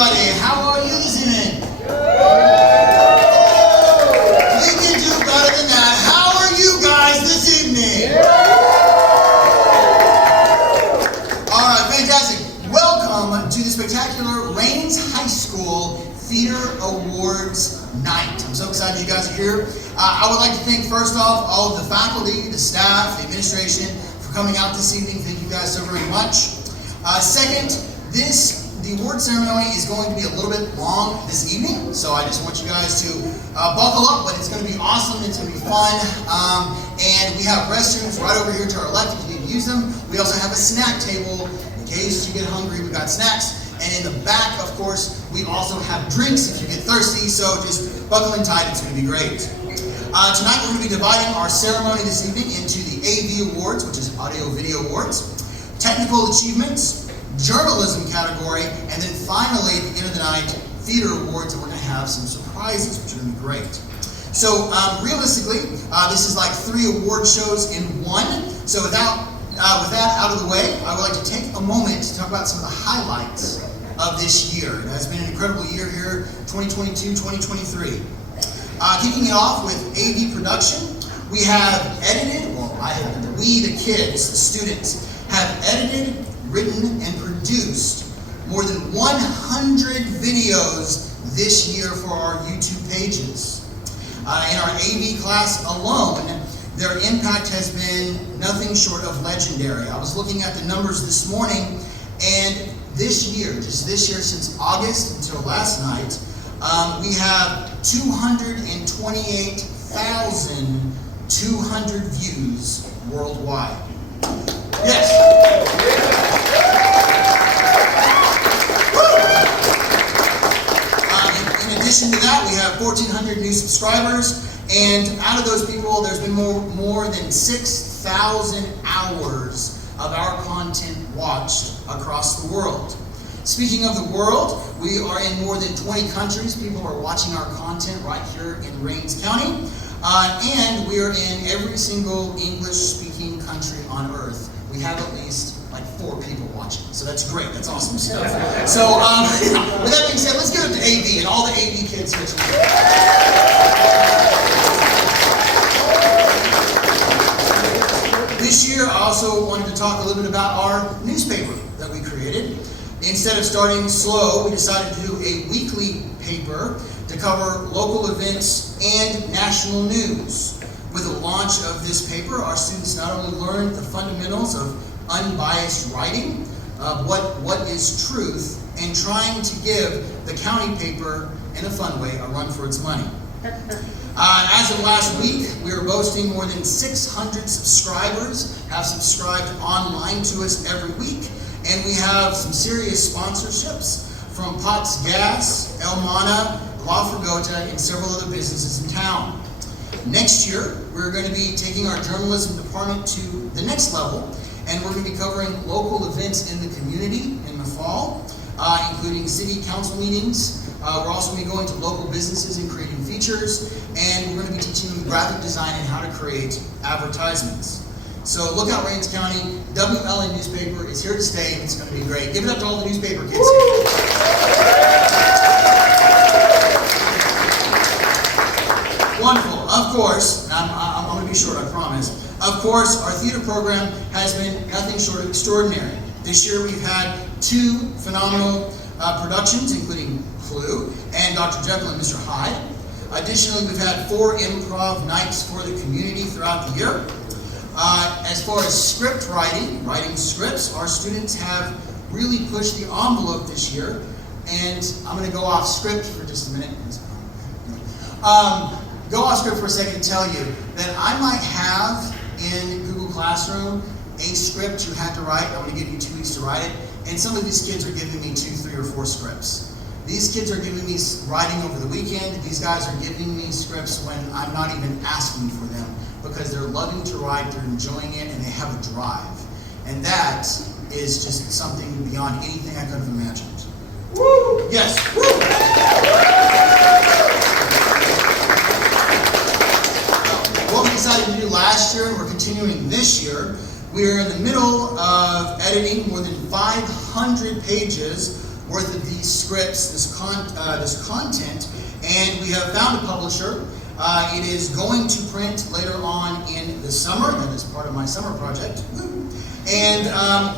everybody. How are you this evening? You can do better than that. How are you guys this evening? All right, fantastic. Welcome to the spectacular Rains High School Theater Awards Night. I'm so excited you guys are here. I would like to thank, first off, all of the faculty, the staff, the administration for coming out this evening. Thank you guys so very much. Second, the award ceremony is going to be a little bit long this evening, so I just want you guys to buckle up, but it's going to be awesome, it's going to be fun, and we have restrooms right over here to our left if you need to use them. We also have a snack table in case you get hungry. We've got snacks, and in the back, of course, we also have drinks if you get thirsty, so just buckle in tight, it's going to be great. Tonight we're going to be dividing our ceremony this evening into the AV Awards, which is Audio Video Awards, Technical Achievements, Journalism category, and then finally at the end of the night, Theater Awards, and we're going to have some surprises, which are going to be great. So realistically, this is like 3 award shows in one. So with that out of the way, I would like to take a moment to talk about some of the highlights of this year. It has been an incredible year here, 2022-2023. Kicking it off with AV production, we have edited, we the kids, the students, have edited, written, and produced more than 100 videos this year for our YouTube pages. In our AV class alone, their impact has been nothing short of legendary. I was looking at the numbers this morning, and this year, just this year since August until last night, we have 228,200 views worldwide. Yes. In addition to that, we have 1,400 new subscribers, and out of those people, there's been more than 6,000 hours of our content watched across the world. Speaking of the world, we are in more than 20 countries. People are watching our content right here in Rains County, and we are in every single English-speaking country on earth. We have at least like 4 people watching, so that's great. That's awesome stuff. So with that being said, let's get up to AV and all the AV kids here tonight. This year, I also wanted to talk a little bit about our newspaper that we created. Instead of starting slow, we decided to do a weekly paper to cover local events and national news. With the launch of this paper, our students not only learned the fundamentals of unbiased writing, what is truth, and trying to give the county paper, in a fun way, a run for its money. As of last week, we are boasting more than 600 subscribers have subscribed online to us every week, and we have some serious sponsorships from Potts Gas, El Mana, La Fragota, and several other businesses in town. Next year, we're going to be taking our journalism department to the next level, and we're going to be covering local events in the community in the fall, including city council meetings. We're also going to be going to local businesses and creating features, and we're going to be teaching them graphic design and how to create advertisements. So look out, Rains County. WLN newspaper is here to stay, and it's going to be great. Give it up to all the newspaper kids. Wonderful. Of course, I'm going to be short, I promise. Of course, our theater program has been nothing short of extraordinary. This year we've had 2 phenomenal productions, including Clue and Dr. Jekyll and Mr. Hyde. Additionally, we've had 4 improv nights for the community throughout the year. As far as script writing scripts, our students have really pushed the envelope this year, and I'm going to go off script for just a minute. Go off script for a second and tell you that I might have in Google Classroom a script you had to write. I'm going to give you 2 weeks to write it, and some of these kids are giving me 2, 3, or 4 scripts. These kids are giving me writing over the weekend. These guys are giving me scripts when I'm not even asking for them, because they're loving to write, they're enjoying it, and they have a drive. And that is just something beyond anything I could have imagined. Woo! Yes. Woo! What we decided to do last year, and we're continuing this year, we are in the middle of editing more than 500 pages worth of these scripts, this content, and we have found a publisher. It is going to print later on in the summer. That is part of my summer project. And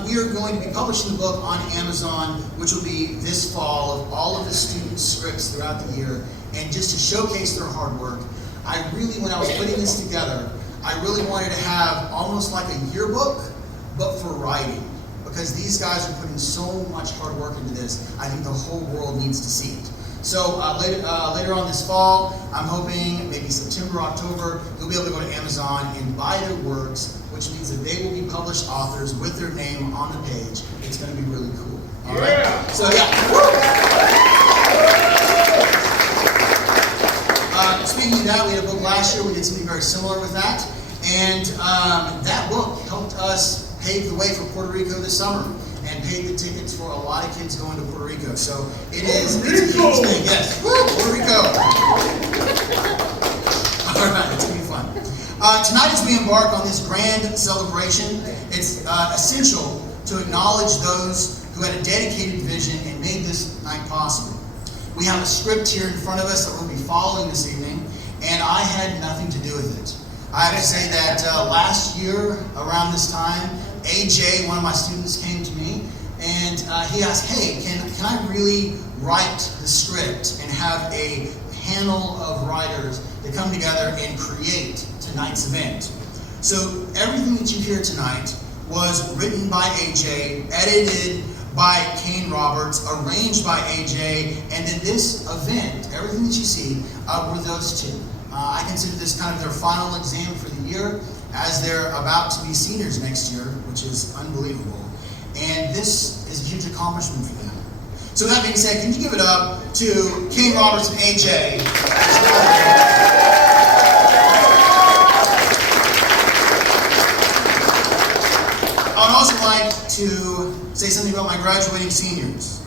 we are going to be publishing the book on Amazon, which will be this fall, of all of the students' scripts throughout the year. And just to showcase their hard work, when I was putting this together, I really wanted to have almost like a yearbook, but for writing. Because these guys are putting so much hard work into this, I think the whole world needs to see it. So later on this fall, I'm hoping maybe September, October, you'll be able to go to Amazon and buy their works, which means that they will be published authors with their name on the page. It's going to be really cool. All right? So yeah. Speaking of that, we had a book last year. We did something very similar with that. And that book helped us pave the way for Puerto Rico this summer and paid the tickets for a lot of kids going to Puerto Rico. So it's a huge thing. Yes. Woo, Puerto Rico. All right, it's going to be fun. Tonight, as we embark on this grand celebration, it's essential to acknowledge those who had a dedicated vision and made this night possible. We have a script here in front of us that we'll be following this evening, and I had nothing to do with it. I have to say that last year, around this time, AJ, one of my students, came to me, and he asked, hey, can I really write the script and have a panel of writers that come together and create tonight's event? So everything that you hear tonight was written by AJ, edited by Kane Roberts, arranged by AJ, and then this event, everything that you see, were those two. I consider this kind of their final exam for the year, as they're about to be seniors next year, which is unbelievable. And this is a huge accomplishment for them. So with that being said, can you give it up to Kane Roberts and AJ? I would also like to say something about my graduating seniors.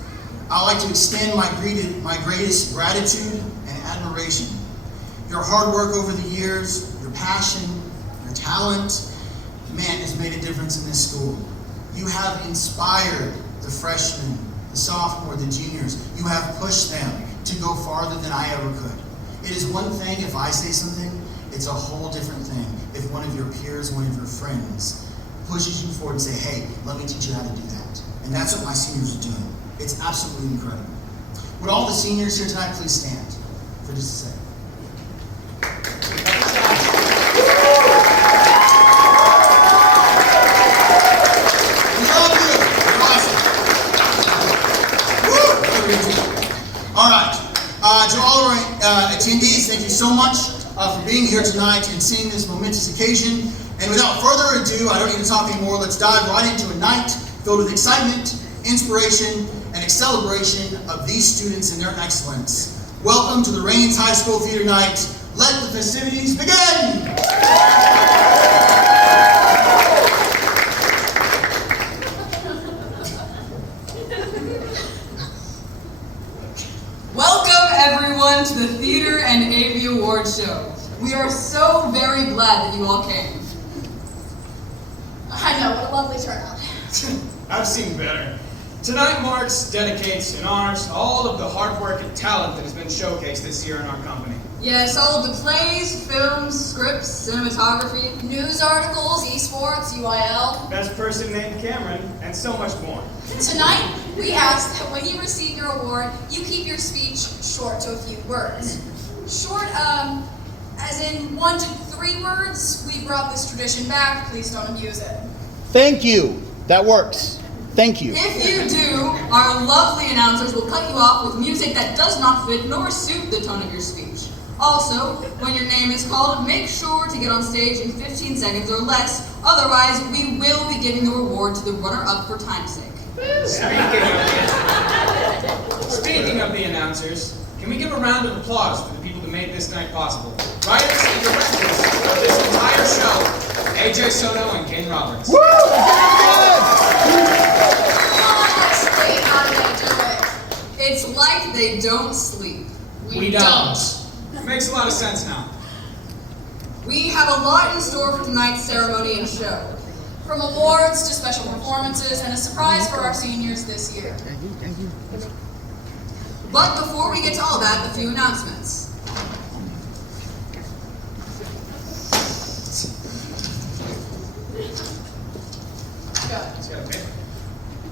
I'd like to extend my greatest gratitude and admiration. Your hard work over the years, your passion, your talent, man, has made a difference in this school. You have inspired the freshmen, the sophomore, the juniors. You have pushed them to go farther than I ever could. It is one thing if I say something, it's a whole different thing if one of your peers, one of your friends pushes you forward and say, hey, let me teach you how to do that. And that's what my seniors are doing. It's absolutely incredible. Would all the seniors here tonight please stand for just a second? All right. To all our attendees, thank you so much for being here tonight and seeing this momentous occasion. And without further ado, I don't need to talk anymore. Let's dive right into a night filled with excitement, inspiration, and a celebration of these students and their excellence. Welcome to the Rains High School Theater Night. Let the festivities begin! Welcome everyone to the Theater and AV Awards Show. We are so very glad that you all came. I know, what a lovely turnout. I've seen better. Tonight marks, dedicates, and honors all of the hard work and talent that has been showcased this year in our company. Yes, all of the plays, films, scripts, cinematography, News articles, esports, UIL. Best person named Cameron, and so much more. Tonight, we ask that when you receive your award, you keep your speech short to a few words. Short, as in 1 to 3 words. We brought this tradition back. Please don't abuse it. Thank you. That works. Thank you. If you do, our lovely announcers will cut you off with music that does not fit nor suit the tone of your speech. Also, when your name is called, make sure to get on stage in 15 seconds or less. Otherwise, we will be giving the reward to the runner-up for time's sake. Speaking of the announcers, can we give a round of applause for the people who made this night possible? Writers and directors of this entire show, AJ Soto and Kane Roberts. Woo! Honestly, how do they do it? It's like they don't sleep. We don't. Makes a lot of sense now. We have a lot in store for tonight's ceremony and show. From awards to special performances and a surprise for our seniors this year. But before we get to all that, a few announcements.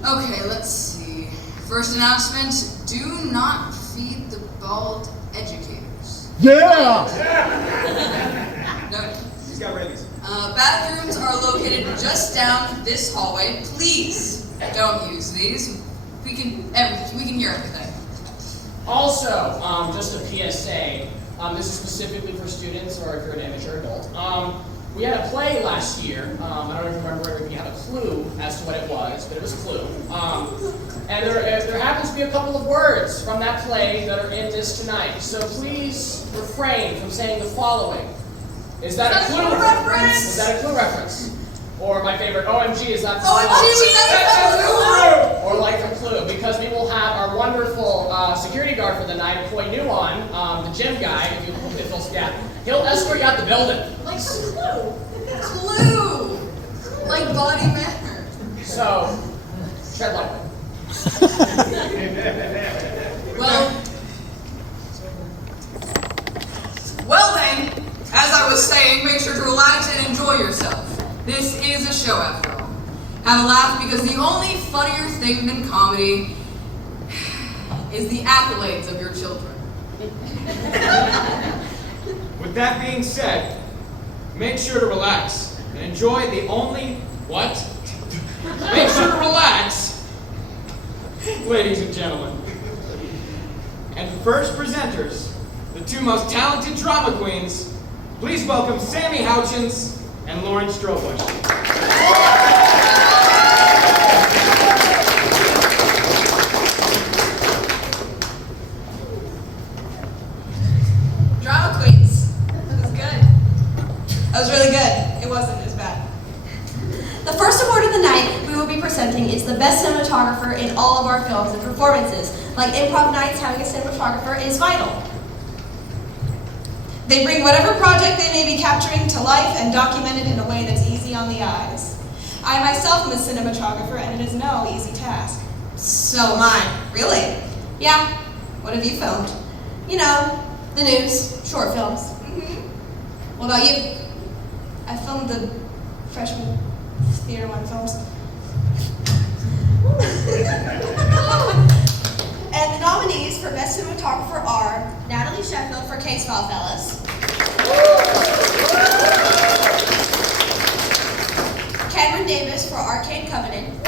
Okay, let's see. First announcement, do not feed the bald educators. Yeah! No. He's got rabies. Bathrooms are located just down this hallway. Please don't use these. We can hear everything. Also, just a PSA, this is specifically for students or if you're an immature adult. We had a play last year. I don't know if you remember if you had a clue as to what it was, but it was Clue. And there happens to be a couple of words from that play that are in this tonight. So please refrain from saying the following. Is that a clue reference? Is that a clue reference? Or my favorite, OMG, is that or like a clue, because we will have our wonderful security guard for the night, Koi Nuon, the gym guy, he'll escort you out the building. Like some clue. Clue! Like body matter. So, tread lightly. Well then, as I was saying, make sure to relax and enjoy yourself. This is a show after all. Have a laugh because the only funnier thing than comedy is the accolades of your children. With that being said, make sure to relax and enjoy the only what? Make sure to relax, ladies and gentlemen. And first presenters, the two most talented drama queens, please welcome Sammy Houchins and Lauren Strobush. Drama queens. That was good. That was really good. It wasn't as bad. The first award of the night we will be presenting is the best cinematographer in all of our films and performances. Like improv nights, having a cinematographer is vital. They bring whatever project they may be capturing to life and document it in a way that's easy on the eyes. I myself am a cinematographer and it is no easy task. So mine. Really? Yeah. What have you filmed? You know, the news, short films. What about you? I filmed the freshman theater one films. And the nominees for best cinematographer are Natalie Sheffield for Case File Fellas, Cameron Davis for Arcade Covenant,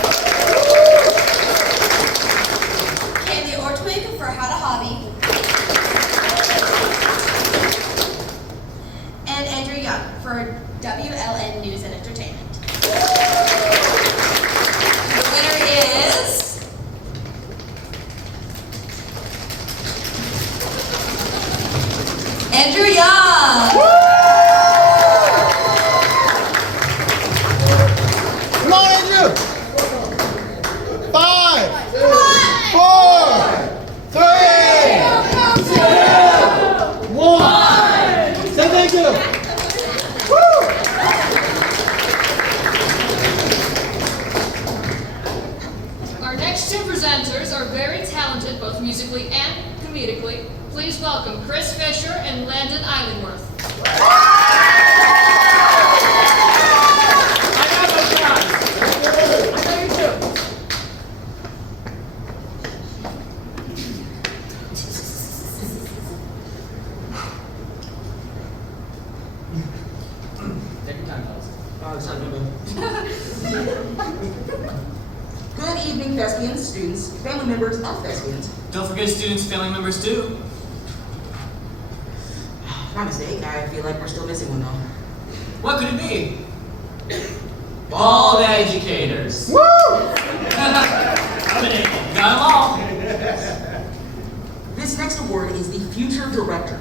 Candy Ortwig for How to Hobby, and Andrew Young for WLN News and Entertainment. The winner is Andrew Young. Come on, Andrew! 5, 4, 3, 2, 1. Say thank you. Woo! Our next two presenters are very talented, both musically and comedically. Please welcome Chris Fisher and Landon Eilingworth. I got those guys. I know you do. Take your time, fellas. It's not Good evening, thespians, students, family members of thespians. Don't forget students, family members too. My mistake. I feel like we're still missing one though. What could it be? Bald educators. Woo! Got them all. This next award is the Future Director.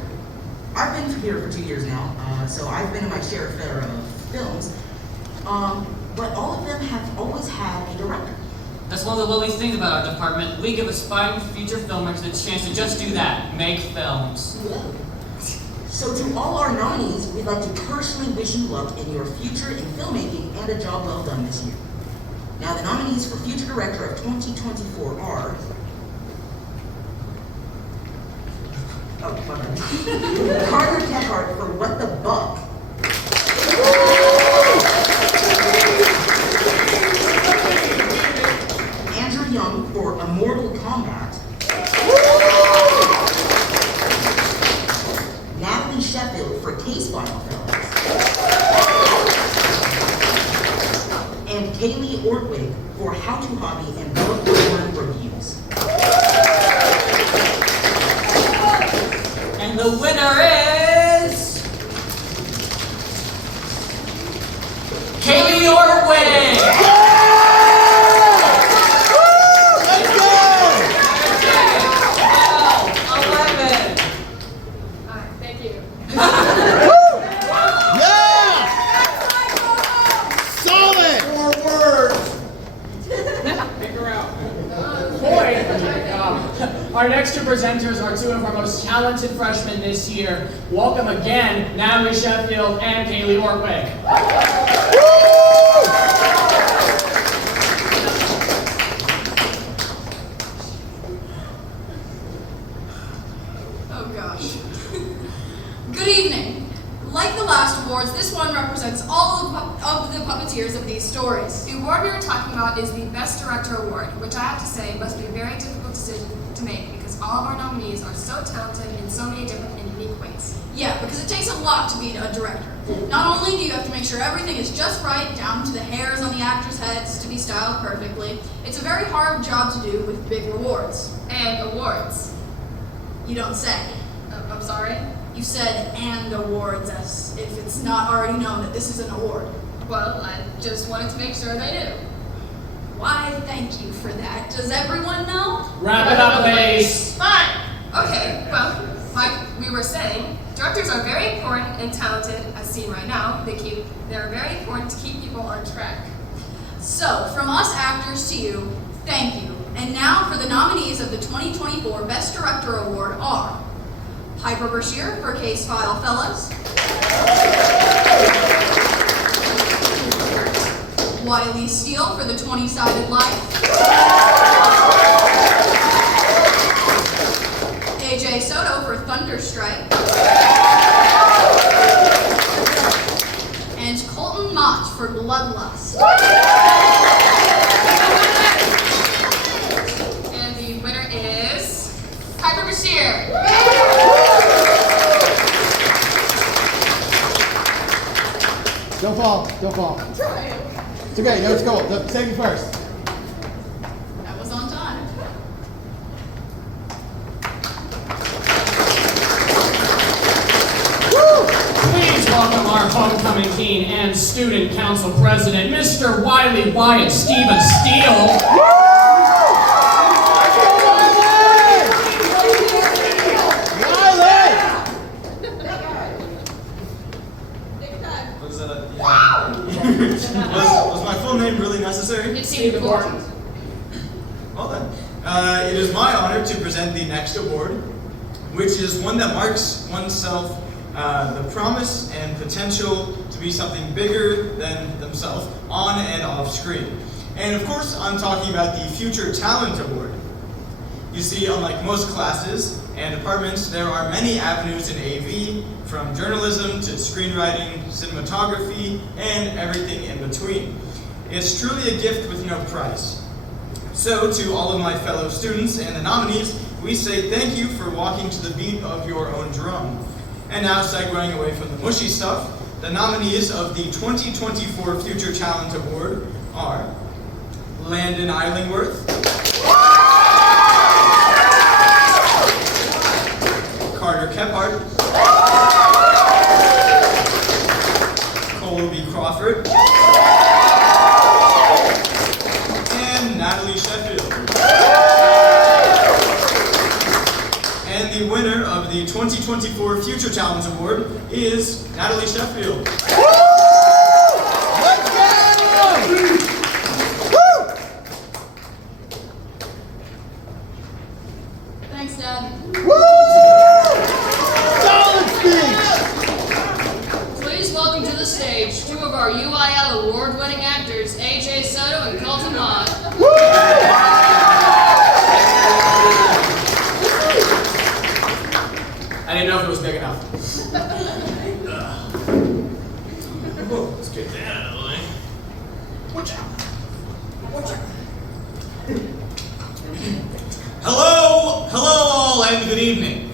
I've been here for 2 years now, so I've been in my share of films. But all of them have always had a director. That's one of the lovely things about our department. We give aspiring future filmmakers the chance to just do that, make films. So to all our nominees, we'd like to personally wish you luck in your future in filmmaking and a job well done this year. Now the nominees for Future Director of 2024 are... Oh, my bad. Carter Kephart for What the Buck. Andrew Young for Immortal Kombat. Natalie Sheffield for Case File Fellas. And Kaylee Ortwig for How to Hobby and Book Return Reviews. And the winner is Kaylee Ortwig. Let's go! 11. Alright, thank you. Yeah! Solid! 4 words. Pick her out. Boy, our next two presenters are two of our most talented freshmen this year. Welcome again, Natalie Sheffield and Kaylee Ortwig. Oh gosh. Good evening. Like the last awards, this one represents all of the puppeteers of these stories. The award we are talking about is the Best Director Award, which I have to say must be a very difficult decision to make because all of our nominees are so talented in so many different and unique ways. Yeah, because it takes a lot to be a director. Not only do you have to make sure everything is just right, down to the hairs on the actors' heads to be styled perfectly, it's a very hard job to do with big rewards. And awards. You don't say. I'm sorry? You said "and awards" as if it's not already known that this is an award. Well, I just wanted to make sure they knew. Why, thank you for that. Does everyone know? Wrap it up, please. Fine. Okay, well, like we were saying, directors are very important and talented, as seen right now. They're very important to keep people on track. So, from us actors to you, thank you. And now for the nominees of the 2024 Best Director Award are Piper Bashir for Case File Fellas, Wiley Steele for The 20-Sided Life, AJ Soto for Thunderstrike, and Colton Mott for Bloodlust. And the winner is Piper Bashir. Don't fall, don't fall. I'm trying. It's okay, no, it's cool. Save you first. That was on time. Please welcome our homecoming teen and student council president, Mr. Wiley Wyatt Stephen Steele. Was my full name really necessary? It seemed important. Well then, it is my honor to present the next award, which is one that marks oneself the promise and potential to be something bigger than themselves on and off screen. And of course, I'm talking about the Future Talent Award. You see, unlike most classes and departments, there are many avenues in AV, from journalism to screenwriting, cinematography, and everything in between. It's truly a gift with no price. So, to all of my fellow students and the nominees, we say thank you for walking to the beat of your own drum. And now, segueing away from the mushy stuff, the nominees of the 2024 Future Talent Award are Landon Eilingworth, Carter Kephart, Colby Crawford, and Natalie Sheffield. And the winner of the 2024 Future Talent Award is Natalie Sheffield. Let's go! Thanks, Dad. Woo! Solid speech! our UIL award-winning actors, A.J. Soto and Colton Mott. I didn't know if it was big enough. Let's get that out of the way. Watch out. Watch out. Hello, all, and good evening.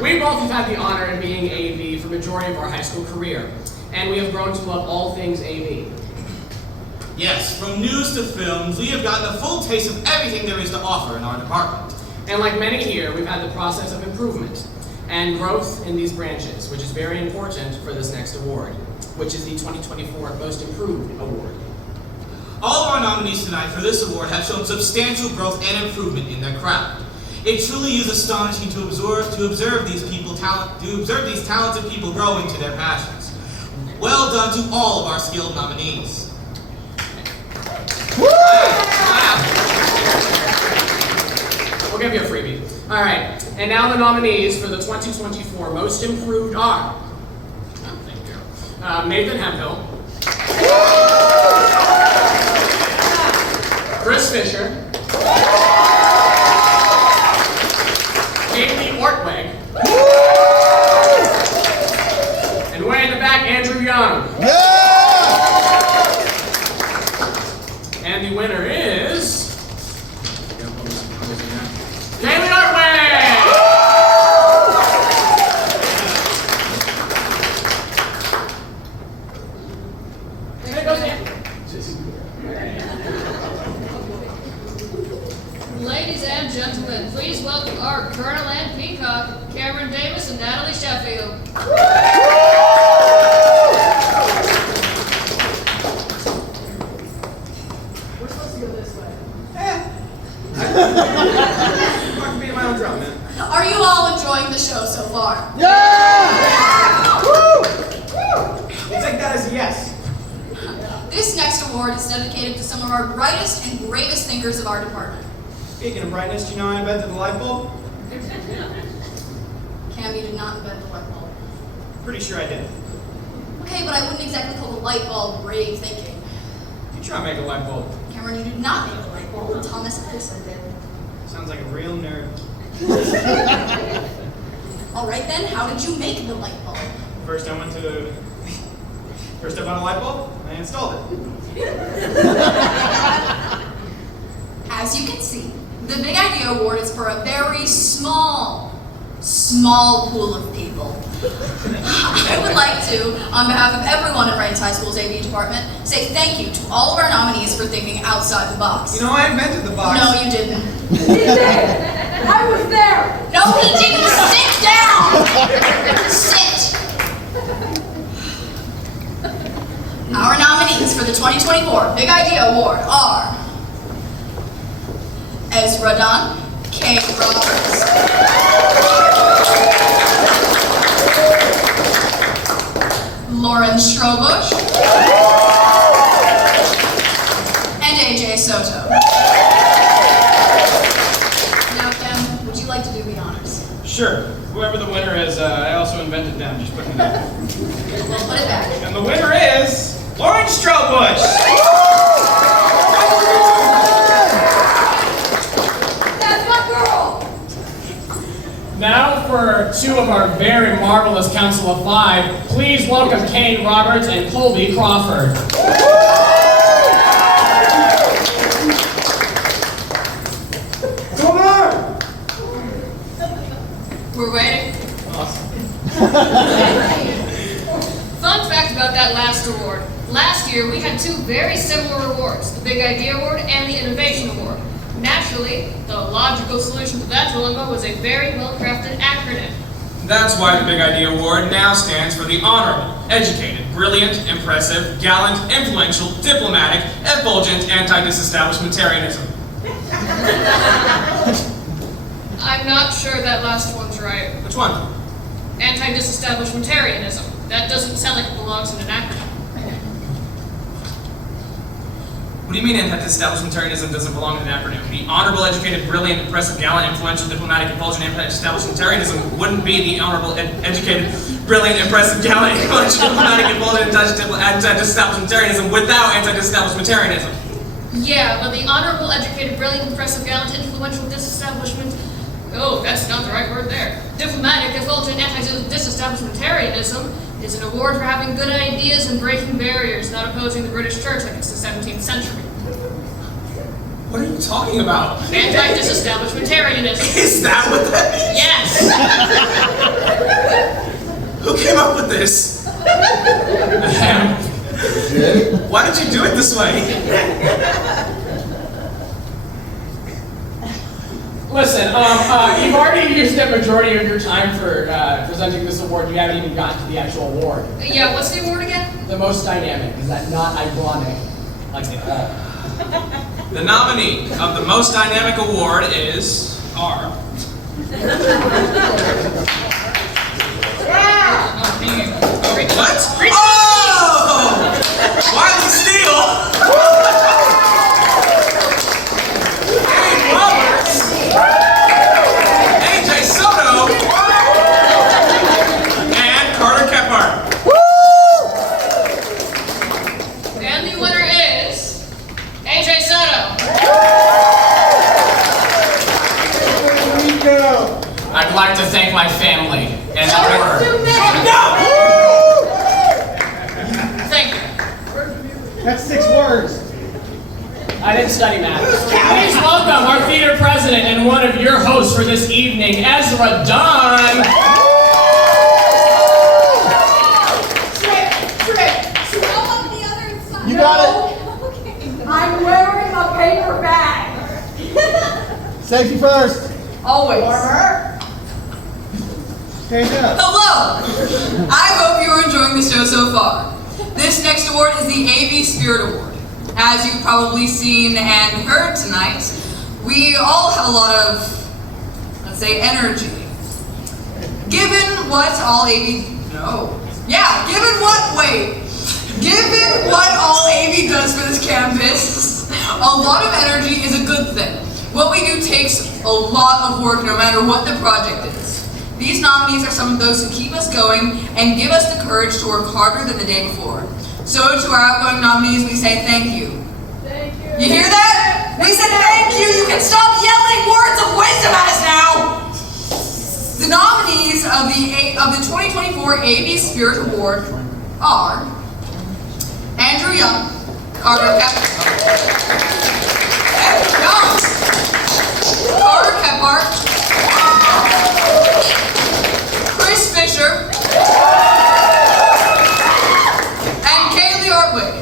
We both have had the honor of being AV for the majority of our high school career, and we have grown to love all things AV. Yes, from news to films, we have gotten a full taste of everything there is to offer in our department. And like many here, we've had the process of improvement and growth in these branches, which is very important for this next award, which is the 2024 Most Improved Award. All of our nominees tonight for this award have shown substantial growth and improvement in their craft. It truly is astonishing to observe these talented people grow into their passions. Well done to all of our skilled nominees. We'll give you a freebie. All right, and now the nominees for the 2024 Most Improved are Nathan Hemphill, Chris Fisher, Amy Ortweg, and way in the back, Andrew Young. And the winner is Jamie Ortweg. There goes Andy. Ladies and gentlemen, please welcome our Colonel Ann Peacock, Cameron Davis, and Natalie Sheffield. We're supposed to go this way. I'm being my own drum, man. Are you all enjoying the show so far? Yeah! We'll take that as a yes. This next award is dedicated to some of our brightest and greatest thinkers of our department. Speaking of brightness, do you know I invented the light bulb? Cam, you did not invent the light bulb. Pretty sure I did. Okay, but I wouldn't exactly call the light bulb brave thinking. You try to make a light bulb. Cameron, you did not make the light bulb. Thomas Edison did. Sounds like a real nerd. All right then, how did you make the light bulb? First I bought a light bulb, I installed it. As you can see, the Big Idea Award is for a very small pool of people. I would like to, on behalf of everyone in Reigns High School's AV department, say thank you to all of our nominees for thinking outside the box. You know, I invented the box. No, you didn't. He did! I was there! No, he didn't. Sit down! Sit! Our nominees for the 2024 Big Idea Award are Ezra Dunn, Kate Roberts, Lauren Strobush, and AJ Soto. Now, Kim, would you like to do the honors? Sure. Whoever the winner is, I also invented them. Just putting it up. We'll put it back. And the winner is Lauren Strobush. That's my girl! Now for two of our very marvelous Council of Five, please welcome Kane Roberts and Colby Crawford. Come on! We're waiting. Fun fact about that last award. Last year, we had two very similar awards, the Big Idea Award and the Innovation Award. Naturally, the logical solution to that dilemma was a very well-crafted acronym. That's why the Big Idea Award now stands for the honorable, educated, brilliant, impressive, gallant, influential, diplomatic, effulgent anti-disestablishmentarianism. I'm not sure that last one's right. Which one? Anti-disestablishmentarianism. That doesn't sound like it belongs in an acronym. What do you mean anti-disestablishmentarianism doesn't belong in an acronym? The honorable, educated, brilliant, impressive, gallant, influential, diplomatic, effulgent, anti-establishmentarianism wouldn't be the honorable, educated, brilliant, impressive, gallant, influential, diplomatic, effulgent, anti-disestablishmentarianism without anti-disestablishmentarianism. Yeah, but the honorable, educated, brilliant, impressive, gallant, influential, disestablishment... Oh, that's not the right word there. Diplomatic, effulgent, anti-disestablishmentarianism is an award for having good ideas and breaking barriers, not opposing the British Church like it's the 17th century. What are you talking about? Anti-disestablishmentarianism. Is that what that means? Yes! Who came up with this? Why did you do it this way? Listen, you've already used the majority of your time for presenting this award. You haven't even gotten to the actual award. Yeah, what's the award again? The most dynamic. Is that not ironic? Like they all. The nominee of the most dynamic award is R. What? Oh! Wiley Steele! Dave Roberts! AJ Soto! And Carter Kephart. And the winner is AJ Soto. I'd like to thank my family and Thank you. That's 6 words. I didn't study math. Please welcome our theater president and one of your hosts for this evening, Ezra Dunn. You got it. I'm wearing a paper bag. Safety first. Always. Stand up. Hello! I hope you are enjoying the show so far. This next award is the AV Spirit Award. As you've probably seen and heard tonight, we all have a lot of, let's say, energy. Given what all AV does for this campus, a lot of energy is a good thing. What we do takes a lot of work no matter what the project is. These nominees are some of those who keep us going and give us the courage to work harder than the day before. So to our outgoing nominees, we say thank you. Thank you. You hear that? We said thank you! You can stop yelling words of wisdom at us now! The nominees of the 2024 AV Spirit Award are Andrew Young, Carter Kephart, Chris Fisher, and Kaylee Artwig.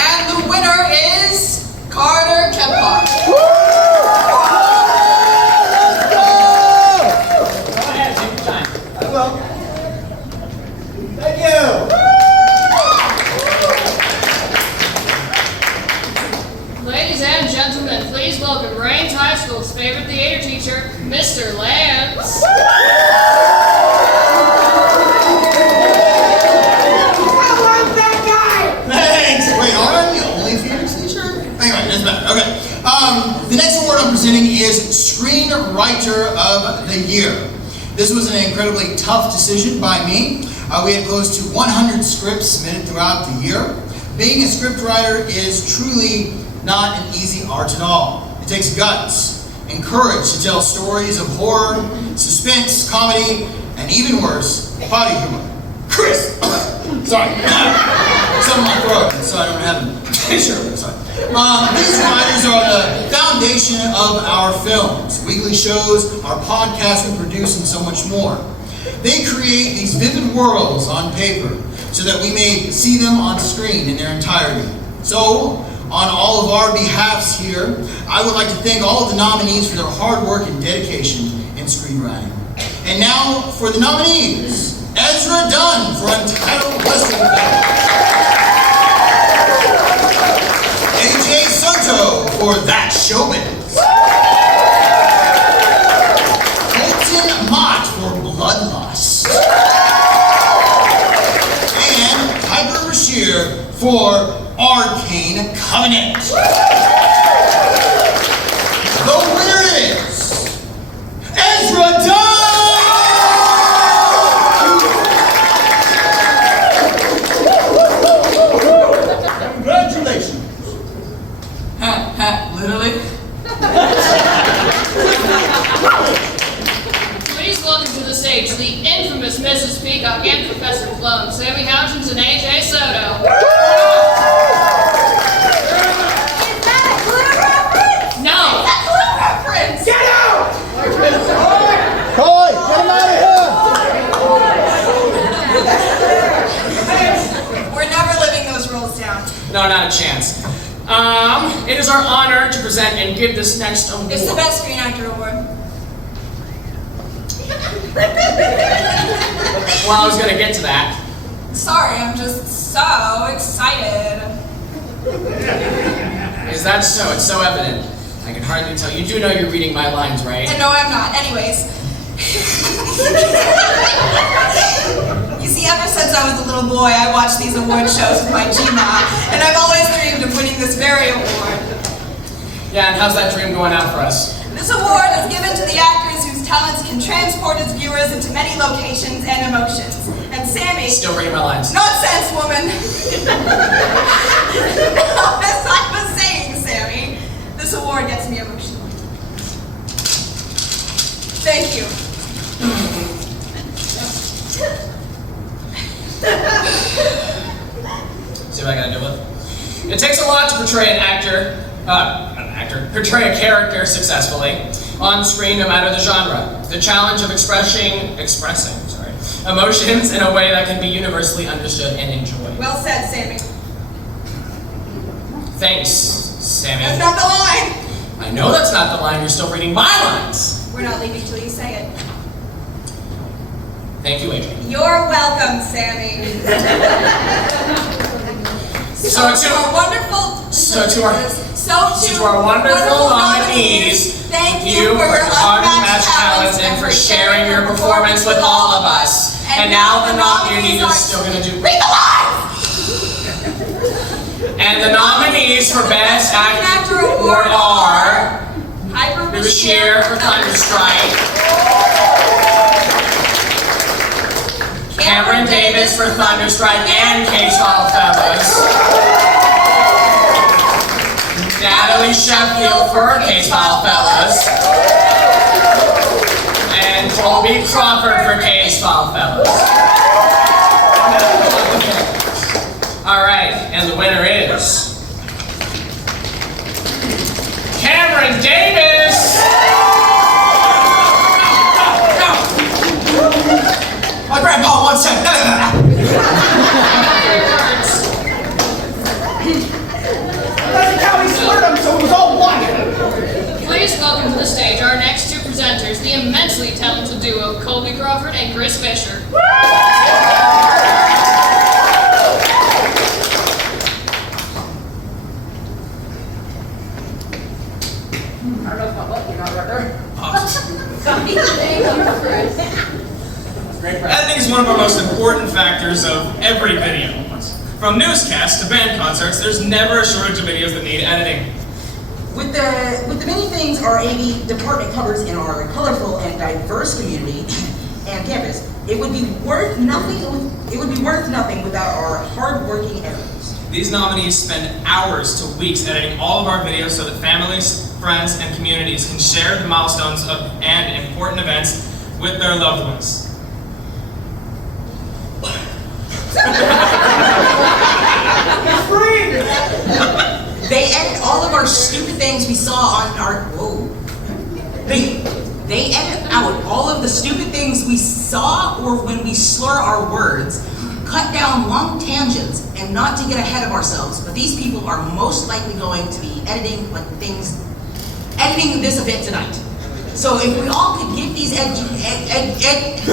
And the winner is Carter Kephart. Go ahead, take your time. Hello. Thank you. Ladies and gentlemen, please welcome Rains High School's favorite theater teacher, Mr. Lance. Thanks! Wait, are you the only theater teacher? Anyway, doesn't matter. Okay. The next award I'm presenting is Screenwriter of the Year. This was an incredibly tough decision by me. We had close to 100 scripts submitted throughout the year. Being a scriptwriter is truly not an easy art at all. It takes guts and courage to tell stories of horror, suspense, comedy, and even worse, potty humor. Chris! Sorry. Something in my throat, so I don't have it. Sure, sorry. These writers are the foundation of our films, weekly shows, our podcast we produce, and so much more. They create these vivid worlds on paper so that we may see them on screen in their entirety. So, on all of our behalves here, I would like to thank all of the nominees for their hard work and dedication in screenwriting. And now for the nominees. Ezra Dunn for Untitled Western Film. AJ Soto for That Showbiz. Colton Mott for Bloodlust. And Piper Bashir for Arcane Covenant. The winner is Ezra Dunn! Congratulations. Literally? Please welcome to the stage the infamous Mrs. Peacock and Professor Plum, Sammy Houchins and AJ Soto. No! Get out! Coy, get him out of We're never living those rules down. No, not a chance. It is our honor to present and give this next award. It's the Best Screen Actor Award. Well, I was gonna get to that. Sorry, I'm just so excited. Is that so? It's so evident. I can hardly tell. You do know you're reading my lines, right? And no, I'm not. Anyways. You see, ever since I was a little boy, I watched these award shows with my Gma, and I've always dreamed of winning this very award. Yeah, and how's that dream going out for us? This award is given to the actors whose talents can transport its viewers into many locations and emotions. And Sammy... Still reading my lines. Nonsense, woman! As I was saying, Sammy, this award gets me emotional. Thank you. See what I gotta do with? It takes a lot to portray portray a character successfully on screen, no matter the genre. The challenge of expressing emotions in a way that can be universally understood and enjoyed. Well said, Sammy. Thanks, Sammy. That's not the line! I know that's not the line. You're still reading my lines. We're not leaving till you say it. Thank you, Adrian. You're welcome, Sammy. To our wonderful nominees, thank you for your unmatched talents and for sharing your performance with all of us. And now the nominees are still gonna do. read the lines! And the nominees for Best Actor Award are Bashir for Thunderstrike, Cameron Davis for Thunderstrike and K-12 Fellows, Natalie Sheffield for K-12 Fellows, and Colby Crawford for K-12 Fellows. Alright, and the winner is Cameron Davis! My grandpa once said, That's how he slurred him, so it was all one. Please welcome to the stage our next two presenters, the immensely talented duo Colby Crawford and Chris Fisher. Editing is one of our most important factors of every video. From newscasts to band concerts, there's never a shortage of videos that need editing. With the many things our AV department covers in our colorful and diverse community and campus, it would be worth nothing without our hard-working editors. These nominees spend hours to weeks editing all of our videos so that families, friends, and communities can share the milestones and important events with their loved ones. They edit all of our stupid things we saw on our They edit out all of the stupid things we saw or when we slur our words, cut down long tangents, and not to get ahead of ourselves, but these people are most likely going to be editing this event tonight. So if we all could give these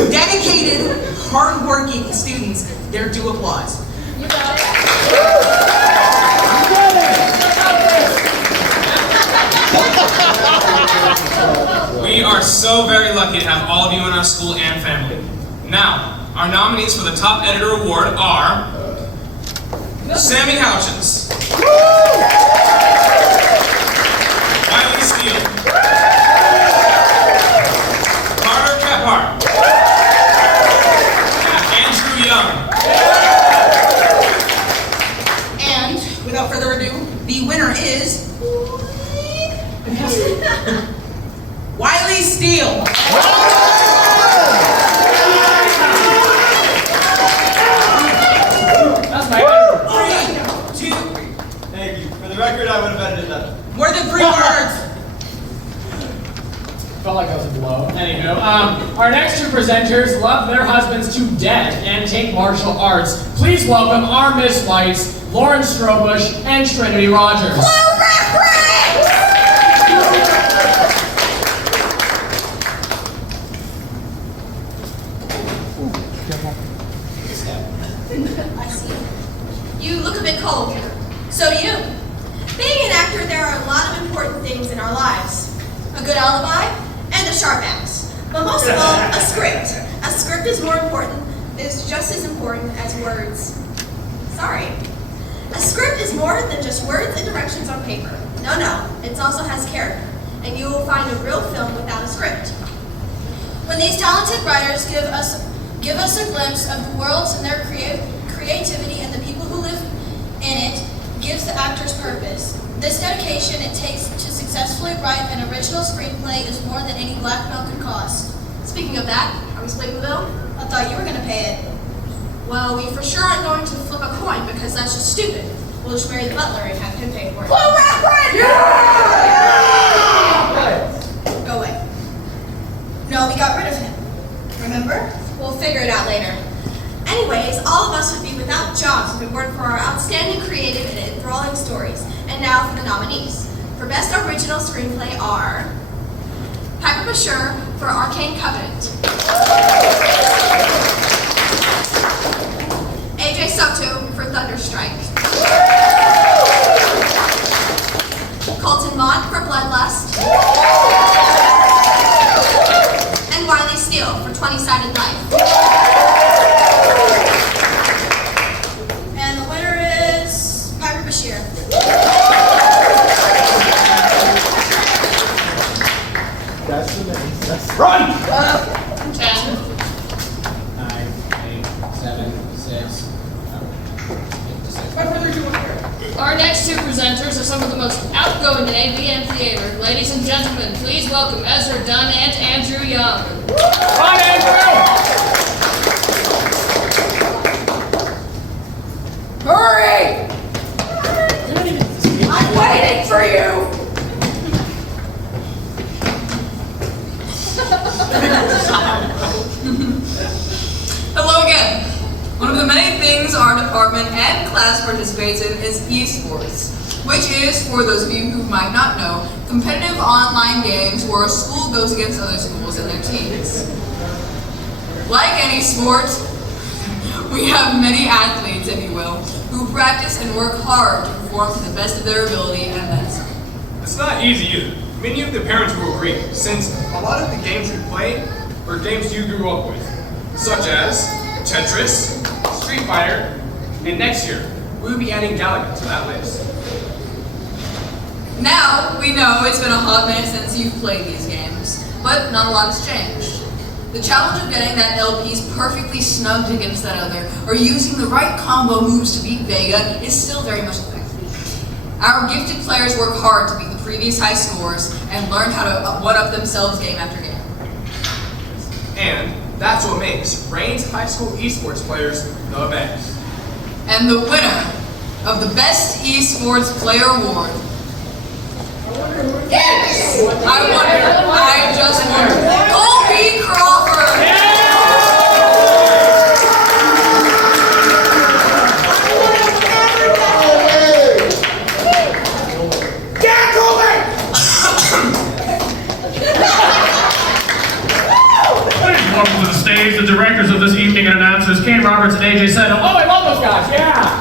dedicated, hard-working students their due applause. We are so very lucky to have all of you in our school and family. Now, our nominees for the Top Editor Award are Sammy Houchins. Wiley Steele. Carter Kephart. Andrew Young. And without further ado, the winner is Wiley Steele. That's my 3, 2, Thank you. For the record, I would have edited that. more than 3 words. Felt like that was a blow. Anywho, our next two presenters love their husbands to death and take martial arts. Please welcome our Miss Whites, Lauren Strobush and Trinity Rogers. I see. You look a bit cold. So do you. Being an actor, there are a lot of important things in our lives. A good alibi and a sharp axe. But most of all, a script. A script is just as important as words. Sorry. A script is more than just words and directions on paper. No, it also has character. And you will find a real film without a script. When these talented writers give us a glimpse of the worlds and their creativity and the people who live in it, gives the actors purpose. This dedication it takes to successfully write an original screenplay is more than any blackmail could cost. Speaking of that, are we splitting the bill? I thought you were going to pay it. Well, we for sure aren't going to flip a coin because that's just stupid. We'll just marry the butler and have him pay for it. Go away. No, we got rid of him. Remember? We'll figure it out later. Anyways, all of us would be without jobs if it weren't for our outstanding creative and enthralling stories. And now for the nominees. For Best Original Screenplay are Piper Bashir for Arcane Covenant, AJ Soto for Thunderstrike, Colton Mott for Bloodlust, and Wiley Steele for 20-Sided Life. And the winner is Piper Bashir. That's the name. Run! 10, 9, 8, 7, 6. Our next two presenters are some of the most outgoing in AV and theater. Ladies and gentlemen, please welcome Ezra Dunn and Andrew Young. Hi, Andrew! Hurry! I'm waiting for you! Hello again. One of the many things our department and class participates in is esports, which is, for those of you who might not know, competitive online games where a school goes against other schools and their teams. Like any sport, we have many athletes, if you will, who practice and work hard to perform to the best of their ability and then some. It's not easy either. Many of the parents will agree, since a lot of the games we play are games you grew up with, such as Tetris, Street Fighter, and next year, we will be adding Galaga to that list. Now, we know it's been a hot minute since you've played these games, but not a lot has changed. The challenge of getting that LP's perfectly snugged against that other, or using the right combo moves to beat Vega, is still very much a thing. Our gifted players work hard to beat the previous high scores and learn how to one-up themselves game after game. And that's what makes Reigns High School esports players the best. And the winner of the Best Esports Player Award. Yes! I just wonder. Colby Crawford! Yeah, Colby! Welcome to the stage, the directors of this evening and announcers, Kane Roberts and AJ Settle. Oh, I love those guys, yeah!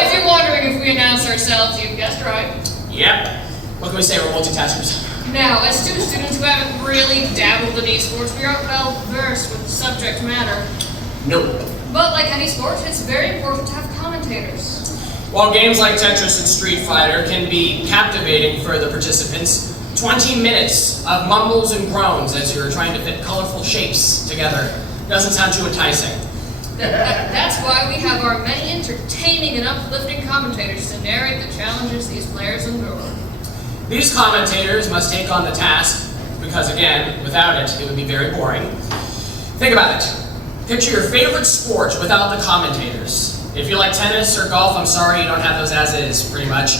If you're wondering if we announce ourselves, you guessed right. Yep. What can we say? We're multitaskers. Now, as two students who haven't really dabbled in esports, we aren't well versed with the subject matter. Nope. But like any sport, it's very important to have commentators. While games like Tetris and Street Fighter can be captivating for the participants, 20 minutes of mumbles and groans as you're trying to fit colorful shapes together doesn't sound too enticing. That's why we have our many entertaining and uplifting commentators to narrate the challenges these players endure. These commentators must take on the task because, again, without it, it would be very boring. Think about it. Picture your favorite sport without the commentators. If you like tennis or golf, I'm sorry you don't have those as is, pretty much.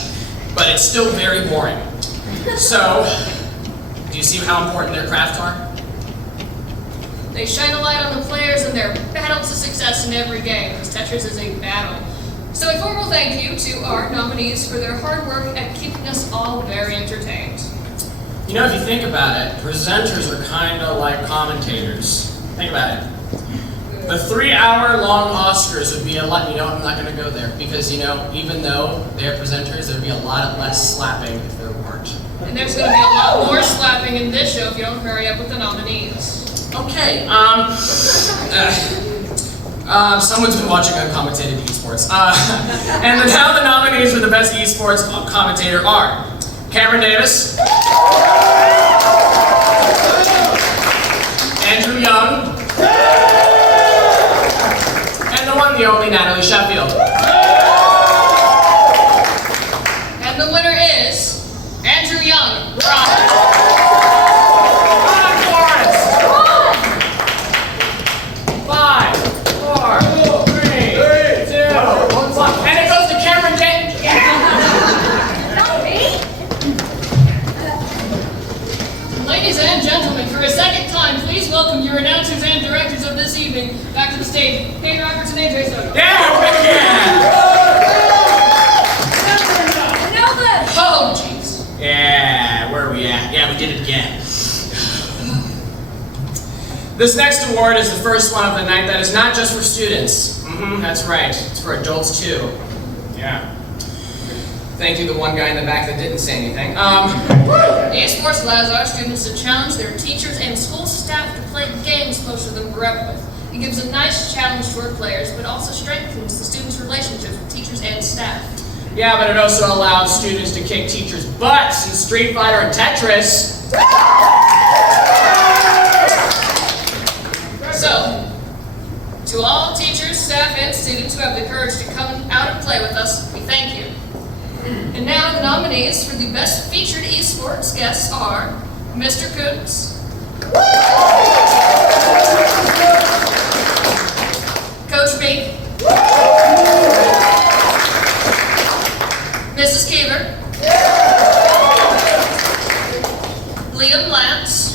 But it's still very boring. So, do you see how important their craft are? They shine a light on the players and their battle to success in every game, because Tetris is a battle. So a formal thank you to our nominees for their hard work at keeping us all very entertained. You know, if you think about it, presenters are kind of like commentators. Think about it. The 3-hour-long Oscars would be a lot, I'm not going to go there, because, even though they're presenters, there'd be a lot less slapping if there weren't. And there's going to be a lot more slapping in this show if you don't hurry up with the nominees. Okay, someone's been watching uncommented esports. And now the nominees for the best esports commentator are Cameron Davis, Andrew Young, and the one, the only Natalie Sheffield. And the winner is Andrew Young. Ladies and gentlemen, for a second time, please welcome your announcers and directors of this evening back to the stage, Kate Roberts and AJ Soto. Oh, jeez. Yeah, where are we at? Yeah, we did it again. This next award is the first one of the night that is not just for students. That's right. It's for adults too. Yeah. Thank you, the one guy in the back that didn't say anything. Esports allows our students to challenge their teachers and school staff to play games most of them grew up with. It gives a nice challenge to our players, but also strengthens the students' relationships with teachers and staff. Yeah, but it also allows students to kick teachers' butts in Street Fighter and Tetris. So, to all teachers, staff, and students who have the courage to come out and play with us, we thank you. And now the nominees for the best featured esports guests are Mr. Coots, Coach Meek, Mrs. Keever, Liam Lance,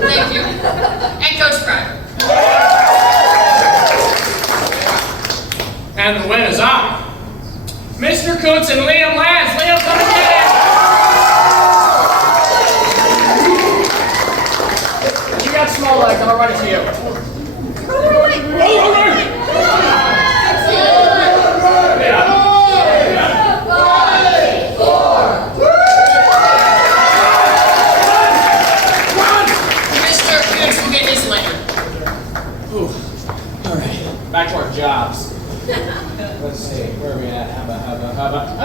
thank you, and Coach Pryor. And the winners are Mr. Coots and Liam Lance. Liam, come and get it. You got small legs. I'll run it to you. Mr. Coots will get his later. All right, back to our jobs. Let's see, where are we at?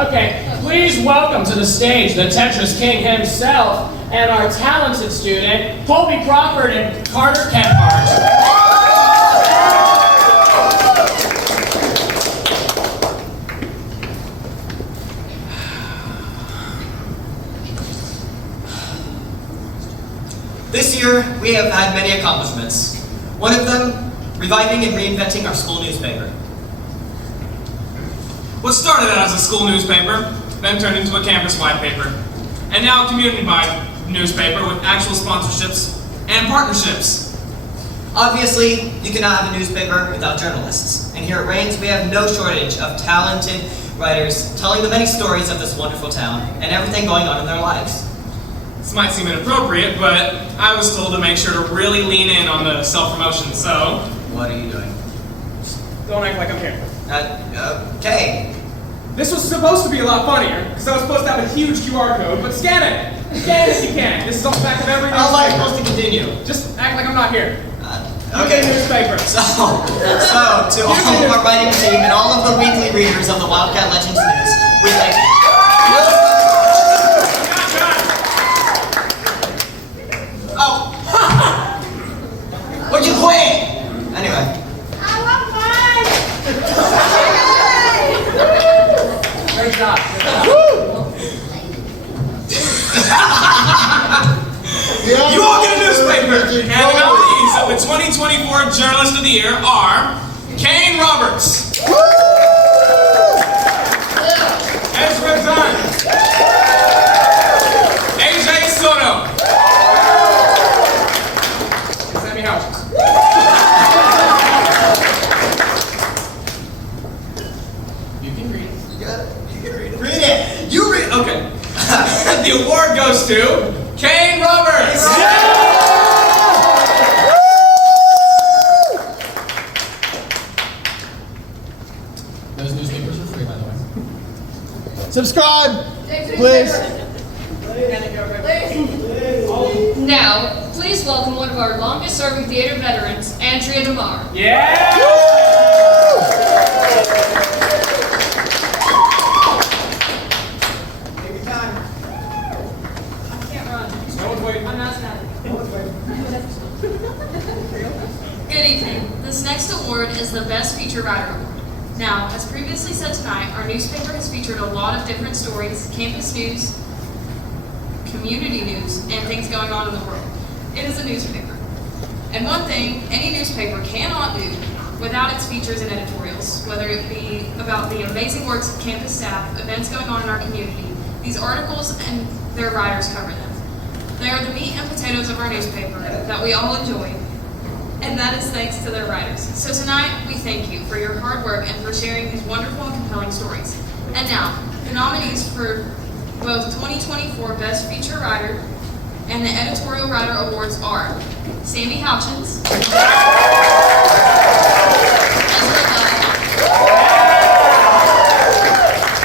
Okay, please welcome to the stage the Tetris King himself and our talented student, Colby Crawford and Carter Kemphart. This year, we have had many accomplishments. One of them, reviving and reinventing our school newspaper. What started out as a school newspaper, then turned into a campus-wide paper, and now a community-wide newspaper with actual sponsorships and partnerships. Obviously, you cannot have a newspaper without journalists. And here at Rains, we have no shortage of talented writers telling the many stories of this wonderful town and everything going on in their lives. This might seem inappropriate, but I was told to make sure to really lean in on the self-promotion, so... What are you doing? Don't act like I'm here. Okay. This was supposed to be a lot funnier, because I was supposed to have a huge QR code, but scan it! Scan it if you can. This is on the back of every newspaper. How am I supposed to continue? Just act like I'm not here. Okay. Newspaper. So to all of our writing team and all of the weekly readers of the Wildcat Legends News, we'd like to... Oh! What'd you quit? Anyway. Great job. You all get a newspaper, and the nominees of the 2024 Journalist of the Year are Kane Roberts, Ezra Dunn, AJ Soto, Sammy Houchins. You can read it. You got it. You can read it. Read it. You read. Okay. The award goes to Kane Roberts. Those newspapers are free, by the way. Subscribe, please. Now, please welcome one of our longest-serving theater veterans, Andrea DeMar. Yeah! Take your time. I can't run. No one's waiting. I'm not standing. Good evening. This next award is the Best Feature Writer Award. Now, as previously said tonight, our newspaper has featured a lot of different stories, campus news, community news, and things going on in the world. It is a newspaper. And one thing any newspaper cannot do without its features and editorials, whether it be about the amazing works of campus staff, events going on in our community, these articles and their writers cover them. They are the meat and potatoes of our newspaper that we all enjoy, and that is thanks to their writers. So tonight, we thank you for your hard work and for sharing these wonderful and compelling stories. And now, the nominees for both 2024 Best Feature Writer and the Editorial Writer Awards are Sammy Houchins, Ezra Dunn,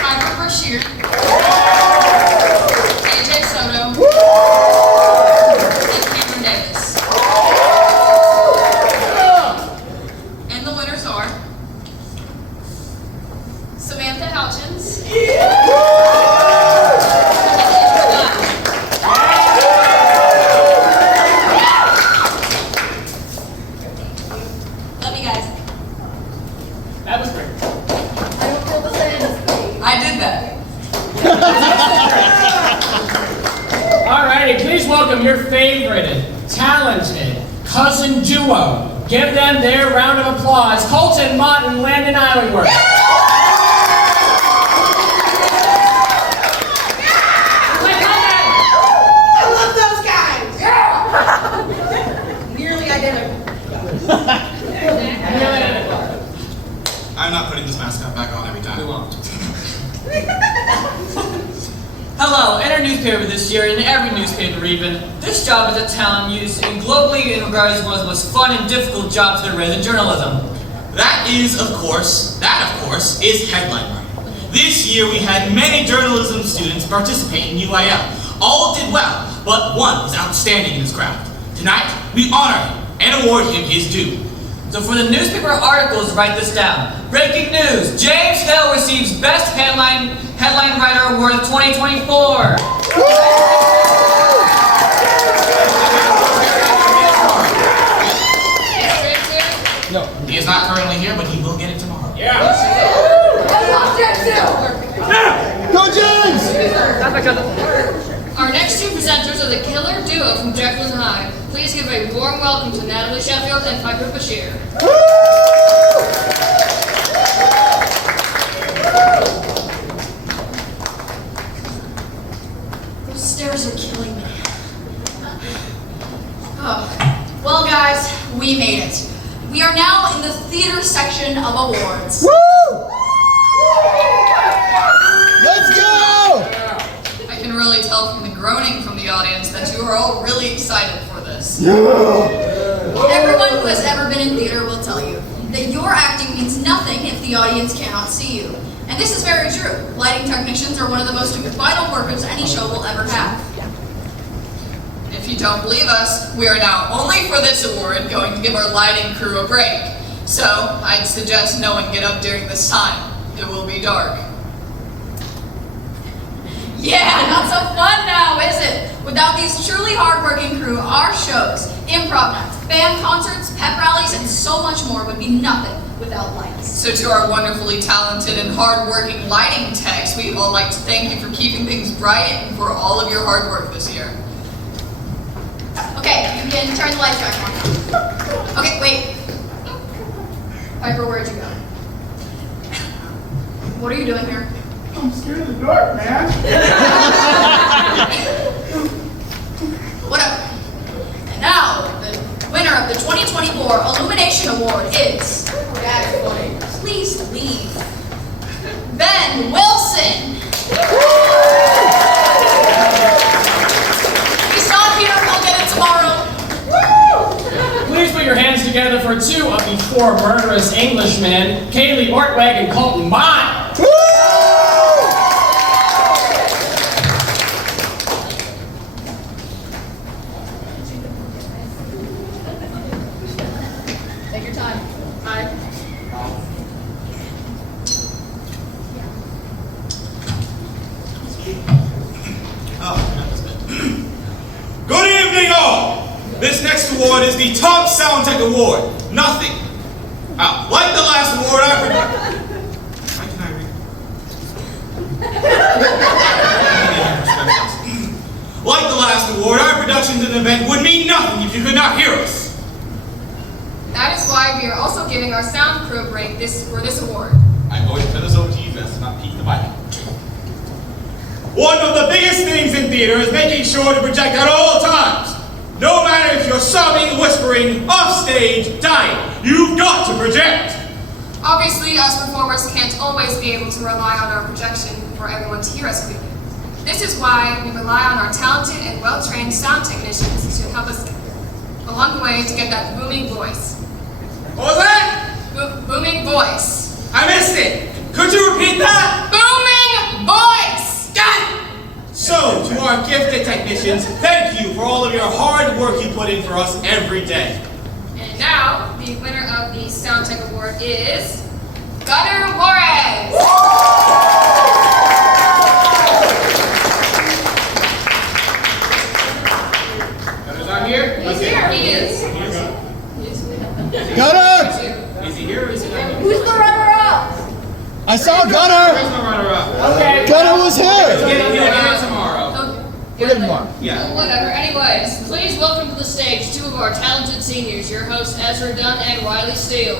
Piper Brashear, AJ Soto, and Cameron Davis. And the winners are Samantha Houchins, love you guys. That was great. I did that. Alrighty, please welcome your favorite, talented cousin duo. Give them their round of applause. Colton Mott and Landon Islandworth. I love those guys! Nearly identical. I'm not putting this mascot back on every time. We won't. Hello, in our newspaper this year, and every newspaper even, this job is a talent used in globally and regarded as one of the most fun and difficult jobs there is in journalism. That, of course, is headline writing. This year we had many journalism students participate in UIL. All did well, but one was outstanding in his craft. Tonight, we honor him and award him his due. So for the newspaper articles, write this down. Breaking news, James Hill receives Best Headline Writer Award of 2024. No, he is not currently here, but he will get it tomorrow. Go James! Our next two presenters are the killer duo from Jekyll and Hyde. Please give a warm welcome to Natalie Sheffield and Piper Bashir. Those stairs are killing me. Oh. Well, guys, we made it. We are now in the theater section of awards. Woo! Let's go! I can really tell from the groaning from the audience that you are all really excited for this. Everyone who has ever been in theater will tell you, that your acting means nothing if the audience cannot see you. And this is very true. Lighting technicians are one of the most vital workers any show will ever have. If you don't believe us, we are now, only for this award, going to give our lighting crew a break. So, I'd suggest no one get up during this time. It will be dark. Yeah, not so fun now, is it? Without these truly hardworking crew, our shows, improv nights, band concerts, pep rallies, and so much more would be nothing without lights. So to our wonderfully talented and hard-working lighting techs, we'd all like to thank you for keeping things bright and for all of your hard work this year. Okay, you can turn the light track on. Okay, wait. Piper, where'd you go? What are you doing here? I'm scared of the dark, man. Whatever. And now, the winner of the 2024 Illumination Award is... That's funny. Please leave. Ben Wilson. He's not here. He'll get it tomorrow. Please put your hands together for two of the four murderous Englishmen, Kaylee Ortweg and Colton Bond. Take your time. Hi. Good evening, all! This next award is the Top Sound Tech Award. Nothing. Like the last award, Why can I read? Like the last award, our productions and event would mean nothing if you could not hear us. That is why we are also giving our sound crew a break for this award. I'm going to turn this over to you, Vest, and not peek the mic. One of the biggest things in theater is making sure to project at all times. No matter if you're sobbing, whispering, off stage, dying, you've got to project. Obviously, us performers can't always be able to rely on our projection for everyone to hear us clearly. This is why we rely on our talented and well-trained sound technicians to help us along the way to get that booming voice. What was that? Booming voice. I missed it. Could you repeat that? Booming voice! So, to our gifted technicians, thank you for all of your hard work you put in for us every day. And now, the winner of the Sound Tech Award is Gunnar Juarez. Gunner's not here? He's here. He is. Gunnar! Is he here or is he not here? Who's the runner-up? I saw Gunnar! There's no runner-up. Okay. Gunnar was here! He'll get it tomorrow. We'll get him tomorrow. Yeah. Whatever. Anyways, please welcome to the stage two of our talented seniors, your hosts Ezra Dunn and Riley Steele.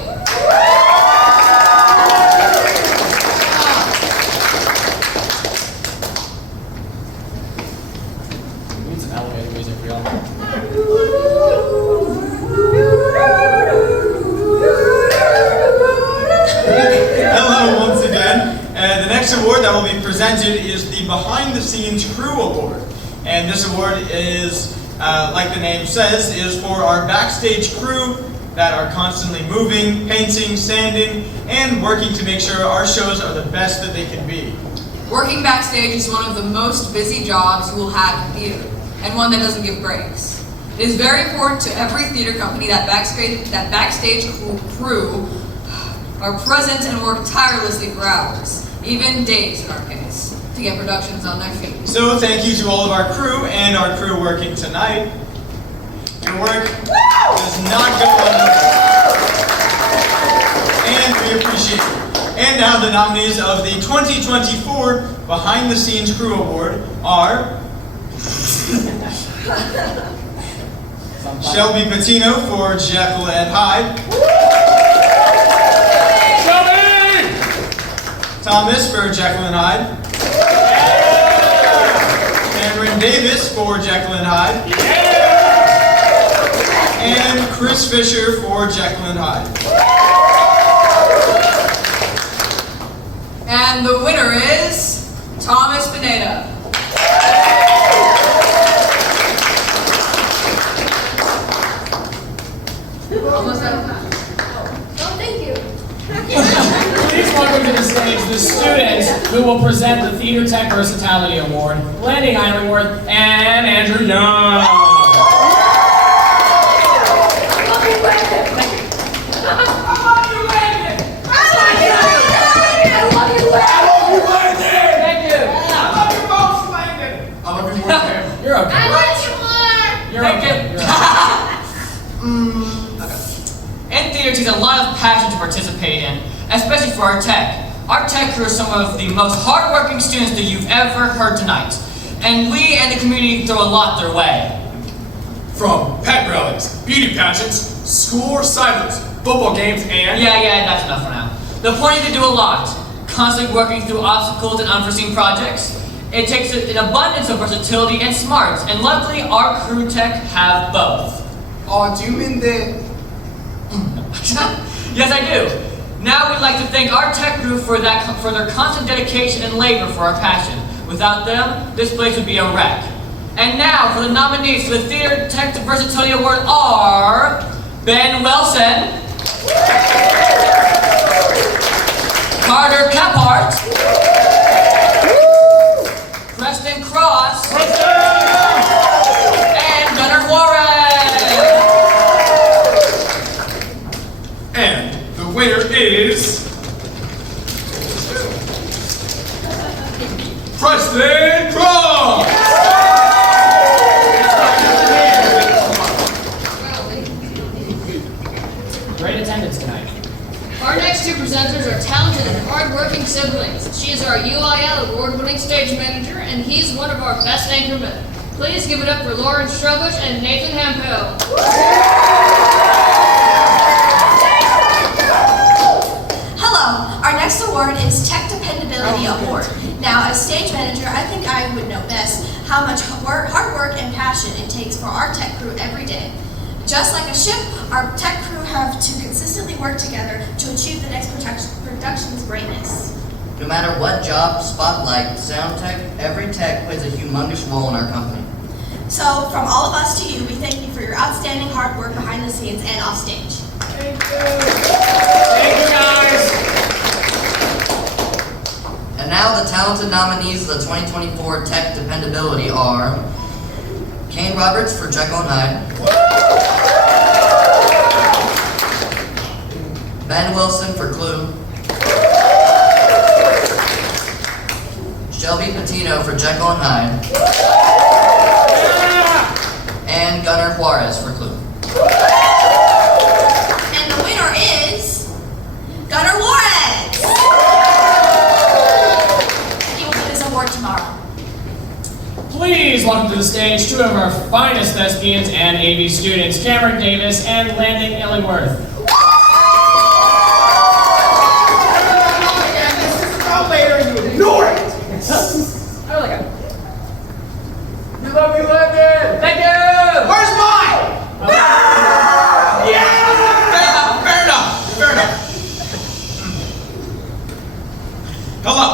We need some elevator music for y'all. Hello once again. The next award that will be presented is the Behind the Scenes Crew Award. And this award is, like the name says, is for our backstage crew that are constantly moving, painting, sanding, and working to make sure our shows are the best that they can be. Working backstage is one of the most busy jobs you will have in theater, and one that doesn't give breaks. It is very important to every theater company that backstage crew are present and work tirelessly for hours, even days in our case, to get productions on their feet. So thank you to all of our crew and our crew working tonight. Your work does not go unnoticed. And we appreciate it. And now the nominees of the 2024 Behind the Scenes Crew Award are Shelby Patino for Jekyll and Hyde. Thomas for Jekyll and Hyde. Cameron Davis for Jekyll and Hyde. And Chris Fisher for Jekyll and Hyde. And the winner is Thomas Pineda. Almost out of time. Oh, thank you. who will present the Theater Tech Versatility Award, Landy Heinlingworth and Andrew Young. You're okay. I want you more! You're okay. In theater takes a lot of passion to participate in, especially for our tech. Our tech crew are some of the most hardworking students that you've ever heard tonight. And we and the community throw a lot their way. From pet rallies, beauty pageants, school recitals, football games, and... Yeah, that's enough for now. The point is to do a lot. Constantly working through obstacles and unforeseen projects. It takes an abundance of versatility and smarts, and luckily our crew tech have both. Oh, do you mean the... Yes, I do. Now we'd like to thank our tech crew for their constant dedication and labor for our passion. Without them, this place would be a wreck. And now for the nominees for the Theater Tech Versatility Award are Ben Wilson, Carter Kephart, Preston Cross, and Gunnar Warren. And the winner is... Preston Cross! Great attendance tonight. Our next two presenters are talented and hard-working siblings. She is our UIL award-winning stage manager, and he's one of our best anchormen. Please give it up for Lauren Strobush and Nathan Hampel. Hello, our next award is Tech Dependability Award. Now, as stage manager, I think I would know best how much hard work and passion it takes for our tech crew every day. Just like a ship, our tech crew have to consistently work together to achieve the next production's greatness. No matter what job, spotlight, sound tech, every tech plays a humongous role in our company. So, from all of us to you, we thank you for your outstanding hard work behind the scenes and off stage. Thank you, guys. And now the talented nominees of the 2024 Tech Dependability are Kane Roberts for Jekyll and Hyde, Ben Wilson for Clue, Shelby Patino for Jekyll and Hyde, and Gunnar Juarez for Clue. And the winner is Gunnar Juarez. He will get his award tomorrow. Please welcome to the stage two of our finest thespians and AV students, Cameron Davis and Landon Illingworth. This is about later and you ignore it! I like it. You love me, Landon! Thank you! Where's mine? Yeah! Fair enough. Hello.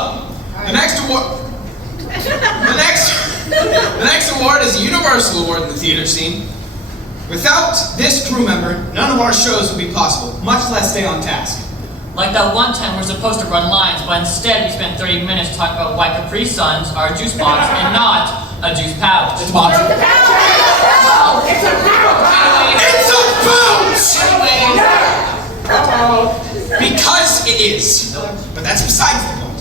The next award. The next award is a universal award in the theater scene. Without this crew member, none of our shows would be possible, much less stay on task. Like that one time we're supposed to run lines, but instead we spent 30 minutes talking about why Capri Suns are a juice box and not a juice pouch. It's a pouch! It's a pouch! Because it is. But that's besides the point.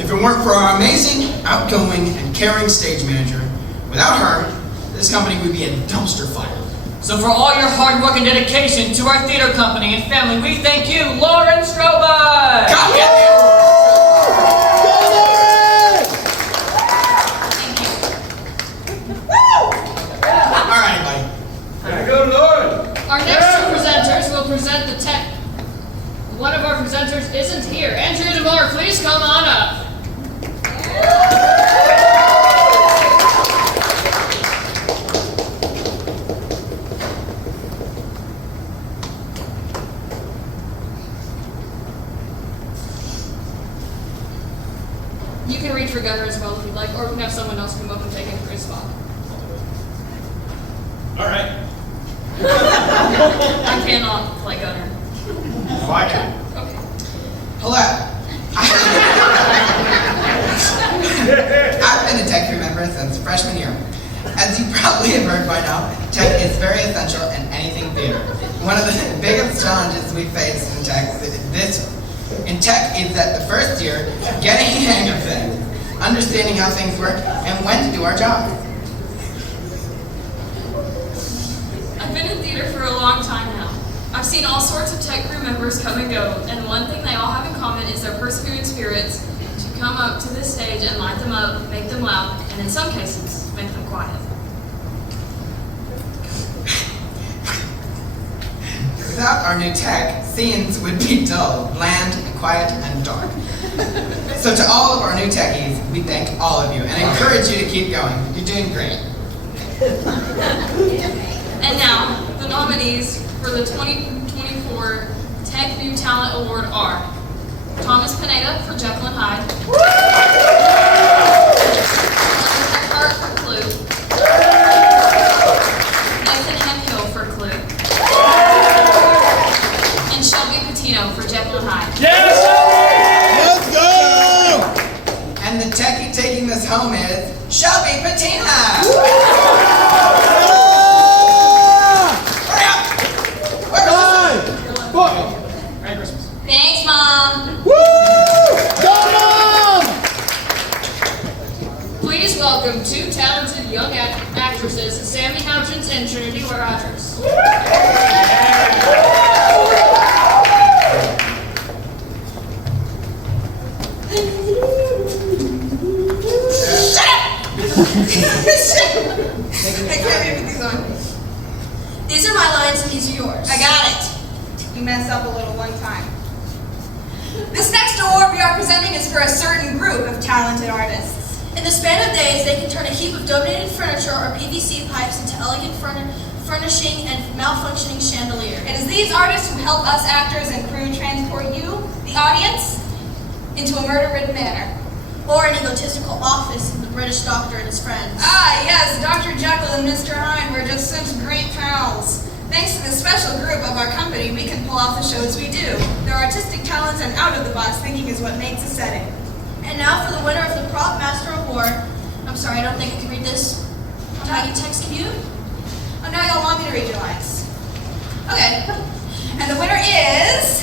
If it weren't for our amazing, outgoing, and caring stage manager, without her, this company would be a dumpster fire. So for all your hard work and dedication to our theater company and family, we thank you, Lauren Strobush! God damn All right, buddy. Go, Lord! Our next two presenters will present the tech. One of our presenters isn't here. Andrew DeMore, please come on up. You can reach for Gunnar as well if you'd like, or we can have someone else come up and take him for his spot. All right. I cannot play Gunnar. Oh, I can. Okay. Hello. freshman year. As you probably have heard by now, tech is very essential in anything theater. One of the biggest challenges we face in tech is that the first year, getting a hang of things, understanding how things work, and when to do our job. I've been in theater for a long time now. I've seen all sorts of tech crew members come and go, and one thing they all have in common is their persevering spirits to come up to this stage and light them up, make them loud, and in some cases, make them quiet. Without our new tech, scenes would be dull, bland, quiet, and dark. So to all of our new techies, we thank all of you and encourage you to keep going. You're doing great. And now, the nominees for the 2024 Tech New Talent Award are Thomas Pineda for Jekyll and Hyde, Eckhart for Clue, Nathan Hemphill for Clue, and Shelby Patino for Jekyll and Hyde. Yes, let's go! And the techie taking this home is Shelby Patina! Merry Christmas. Thanks, Mom. Woo! Go, Mom! Please welcome two talented young actresses, Sammy Houchins and Trinity Rogers. I can't read with these on. These are my lines, and these are yours. I got it. You mess up a little one time. This next award we are presenting is for a certain group of talented artists. In the span of days, they can turn a heap of donated furniture or PVC pipes into elegant furnishing and malfunctioning chandeliers. It is these artists who help us actors and crew transport you, the audience, into a murder-ridden manor. Or an egotistical office of the British doctor and his friends. Ah, yes, Dr. Jekyll and Mr. Hyde were just such great pals. Thanks to this special group of our company, we can pull off the shows we do. Their artistic talents and out-of-the-box thinking is what makes a setting. And now for the winner of the Prop Master Award. I'm sorry, I don't think I can read this. Can I get text cue? Oh, now y'all want me to read your lines. Okay. And the winner is...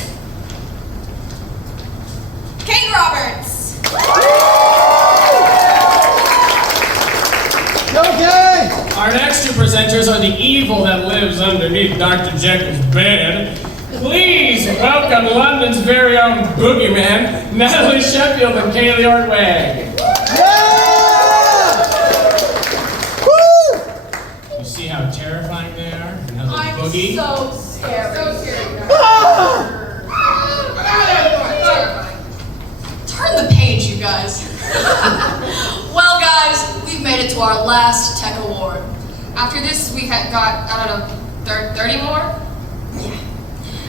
Kate Roberts. Okay! Our next two presenters are the evil that lives underneath Dr. Jekyll's bed. Please welcome London's very own boogeyman, Natalie Sheffield and Kaylee Ortwag. Woo! You see how terrifying they are? And how they boogie? So scared. So scared. Turn the page, you guys. Well, guys, we've made it to our last tech award. After this, we got, I don't know, 30 more?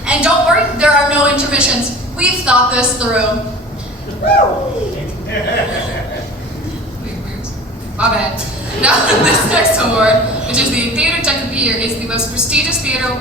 And don't worry, there are no intermissions. We've thought this through. My bad. Now, this next award, which is the Theater Tech of the Year, is the most prestigious theater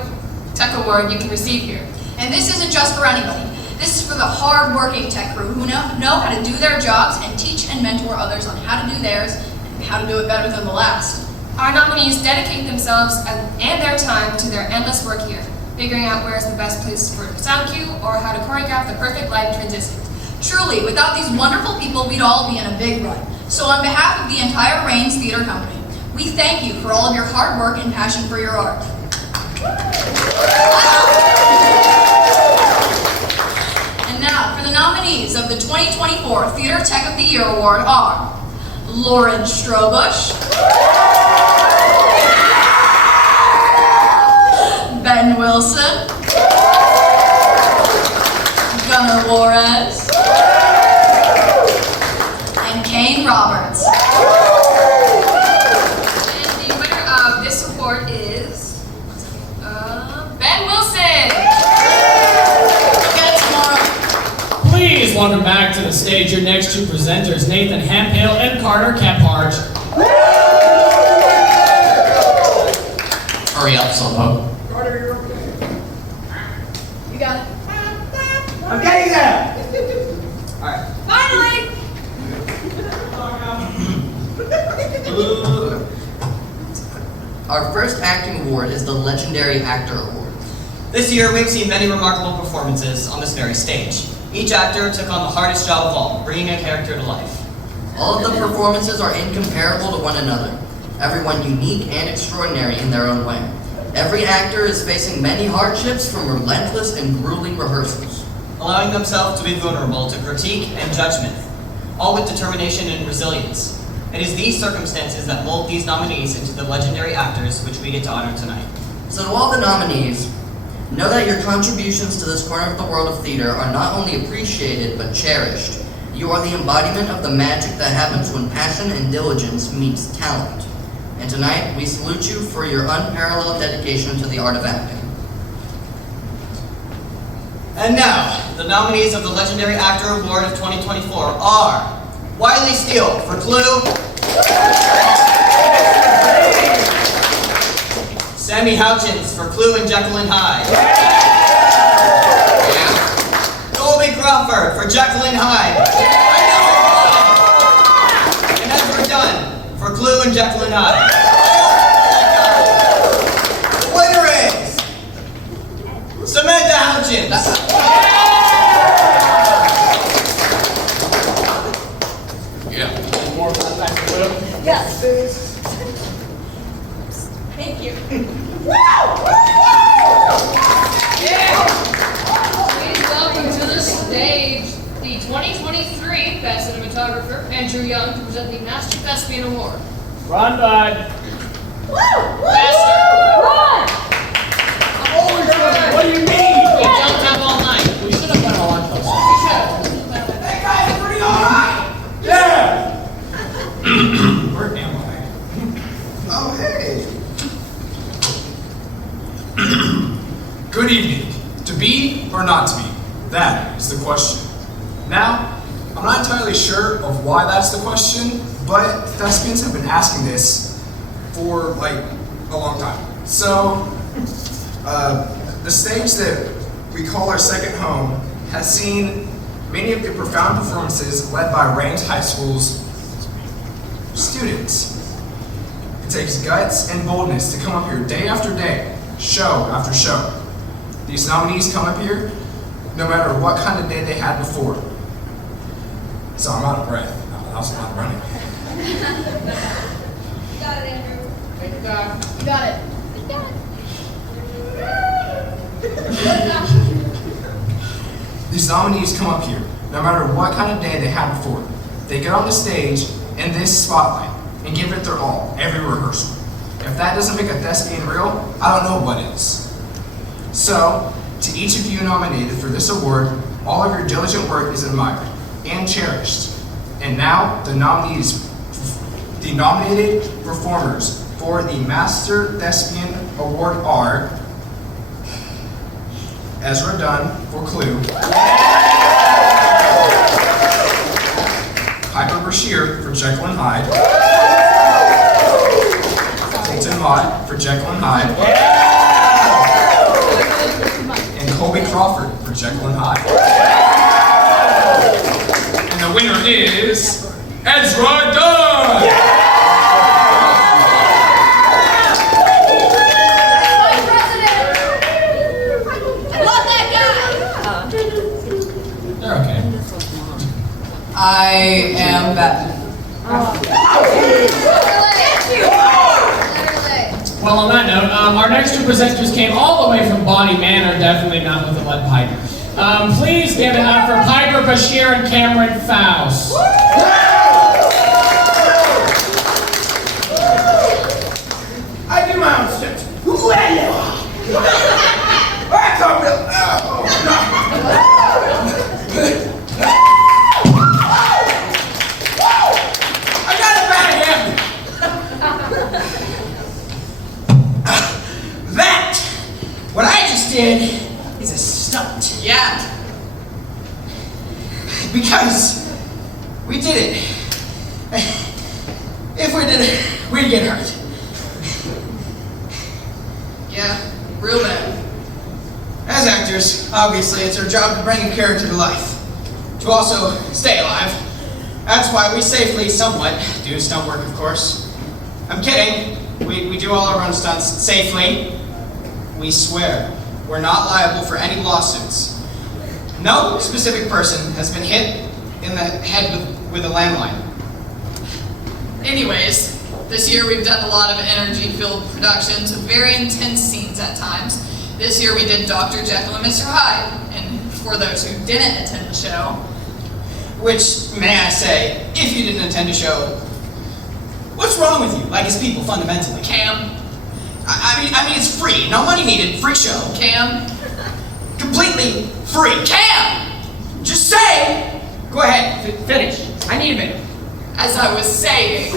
tech award you can receive here. And this isn't just for anybody. This is for the hard-working tech crew who know how to do their jobs and teach and mentor others on how to do theirs and how to do it better than the last. Our nominees dedicate themselves and their time to their endless work here, figuring out where's the best place for a sound cue or how to choreograph the perfect light transition. Truly, without these wonderful people, we'd all be in a big rut. So on behalf of the entire Rains Theater Company, we thank you for all of your hard work and passion for your art. And now, for the nominees of the 2024 Theater Tech of the Year Award are Lauren Strobush, Ben Wilson, Gunnar Juarez, and Kane Roberts. And the winner of this award is Ben Wilson. Get it tomorrow. Please welcome back to the stage your next two presenters, Nathan Hemphill and Carter Kephart. Hurry up, Solo. You got it. I'm getting there! Alright. Finally! Our first acting award is the Legendary Actor Award. This year, we've seen many remarkable performances on this very stage. Each actor took on the hardest job of all, bringing a character to life. All of the performances are incomparable to one another, everyone unique and extraordinary in their own way. Every actor is facing many hardships from relentless and grueling rehearsals, allowing themselves to be vulnerable to critique and judgment, all with determination and resilience. It is these circumstances that mold these nominees into the legendary actors which we get to honor tonight. So to all the nominees, know that your contributions to this corner of the world of theater are not only appreciated, but cherished. You are the embodiment of the magic that happens when passion and diligence meets talent. And tonight, we salute you for your unparalleled dedication to the art of acting. And now, the nominees of the Legendary Actor Award of 2024 are Wiley Steele for Clue, Sammy Houchins for Clue and Jekyll and Hyde, Colby Crawford for Jekyll and Hyde, and Ezra Dunn for Clue and Jekyll and Hyde. The winner is Samantha Houchins. Yes. Thank you. Please welcome to the stage the 2023 Best Cinematographer, Andrew Young, to present the Master Thespian Award. Run, bud. Faster! Run! What do you mean? We don't have all night. We should have done a lunch We post. should. Hey guys, pretty alright! Yeah! Where am I? Oh, hey! Good evening. To be or not to be? That is the question. Now, I'm not entirely sure of why that's the question, but thespians have been asking this for like a long time. So, the stage that we call our second home has seen many of the profound performances led by Rains High School's students. It takes guts and boldness to come up here day after day, show after show. These nominees come up here no matter what kind of day they had before. So I'm out of breath. That was a lot of running. You got it, Andrew. Take it down. You got it. You got it. These nominees come up here no matter what kind of day they had before. They get on the stage in this spotlight and give it their all every rehearsal. If that doesn't make a thespian real, I don't know what is. So, to each of you nominated for this award, all of your diligent work is admired and cherished. And now, the nominated performers for the Master Thespian Award are Ezra Dunn for Clue, Piper Brashear for Jekyll and Hyde, Colton Mott for Jekyll and Hyde, and Colby Crawford for Jekyll and Hyde. And the winner is Ezra Dunn! Vice President! I love that guy! They're okay. I am Batman. Well, on that note, our next two presenters came all the way from Bonnie Manor, definitely not with a lead pipe. Please give it up for Piper Bashir and Cameron Faust. I do my own stunts. I come real. I got it back again. That, what I just did, is a stunt. Yeah. Because we did it. If we did it, we'd get hurt. Yeah, real bad. As actors, obviously, it's our job to bring a character to life. To also stay alive. That's why we safely, somewhat, do stunt work, of course. I'm kidding. We do all our own stunts safely. We swear we're not liable for any lawsuits. No specific person has been hit in the head with a landmine. Anyways, this year we've done a lot of energy-filled productions with very intense scenes at times. This year we did Dr. Jekyll and Mr. Hyde, and for those who didn't attend the show, which, may I say, if you didn't attend a show, what's wrong with you? Like as people, fundamentally. Cam. I mean, it's free. No money needed. Free show. Cam. Completely free. Cam! Just say! Go ahead. Finish. I need a minute. As I was saying,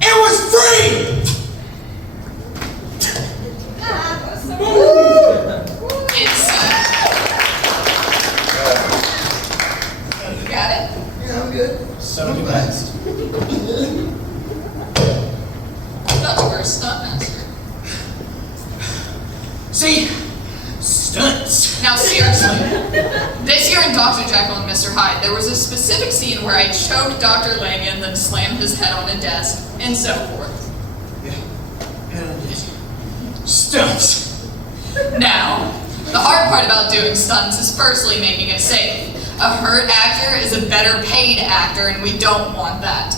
it was free! You got it? Yeah, I'm good. So do best. Thought you were a stunt master. See? Stunts. Now seriously, this year in Dr. Jekyll and Mr. Hyde, there was a specific scene where I choked Dr. Lange and then slammed his head on a desk, and so forth. Stunts. Now, the hard part about doing stunts is firstly making it safe. A hurt actor is a better paid actor, and we don't want that.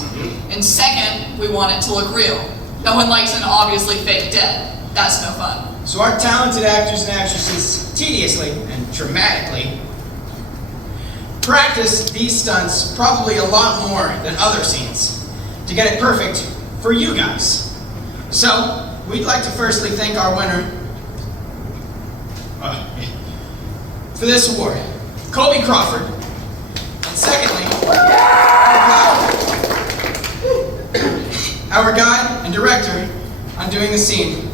And second, we want it to look real. No one likes an obviously fake death. That's no fun. So our talented actors and actresses tediously and dramatically practice these stunts probably a lot more than other scenes to get it perfect for you guys. So, we'd like to firstly thank our winner for this award, Colby Crawford. And secondly, our guide and director on doing the scene,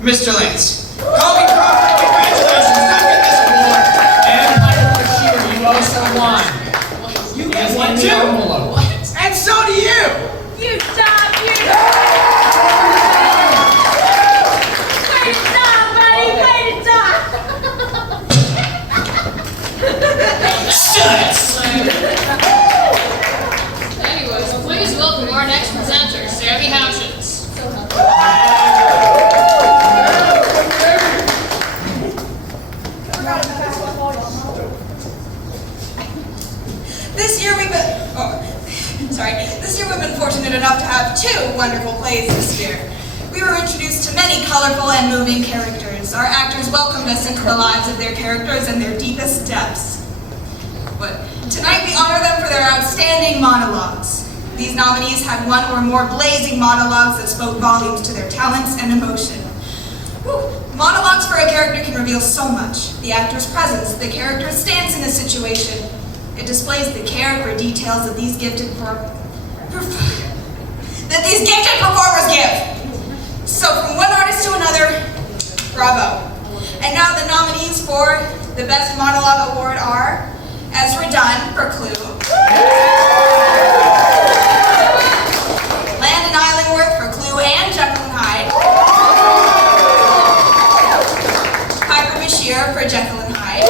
Mr. Lance. Colby Crawford, congratulations on getting this award. And Michael Bashir, you also won. You guys won too. And so do you. You stop, you! Way to stop, buddy! Way to stop! Stunts! Anyways, please welcome our next presenter, Sammy Houchins. This year we've been fortunate enough to have two wonderful plays this year. We were introduced to many colorful and moving characters. Our actors welcomed us into the lives of their characters and their deepest depths. But tonight we honor them for their outstanding monologues. These nominees had one or more blazing monologues that spoke volumes to their talents and emotion. Whew. Monologues for a character can reveal so much. The actor's presence, the character's stance in a situation. It displays the care for details that these gifted performers give. So from one artist to another, bravo. And now the nominees for the Best Monologue Award are Ezra Dunn for Clue, Landon Eilingworth for Clue and Jekyll and Hyde, Piper Bashir for Jekyll and Hyde,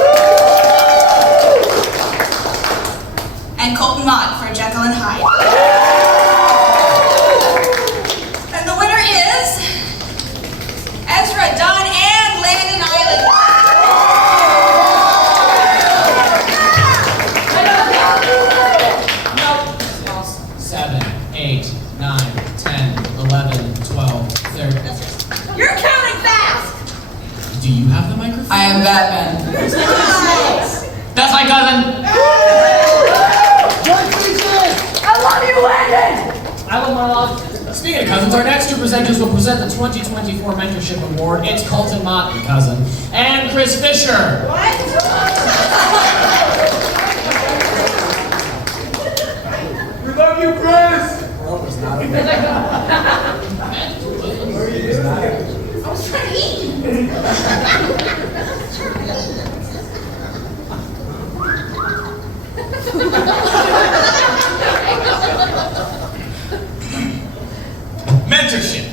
and Colton Mott for Jekyll and Hyde. And the winner is Ezra Dunn and Landon Eilingworth. 7, 8, 9, 10, 11, 12, 13. You're counting fast! Do you have the microphone? I am Batman. That's my cousin. I love you, Landon! I love monologue. Speaking of cousins, our next two presenters will present the 2024 Mentorship Award. It's Colton Mott, your cousin, and Chris Fisher. What? We love you, Chris! I was trying to eat. Mentorship.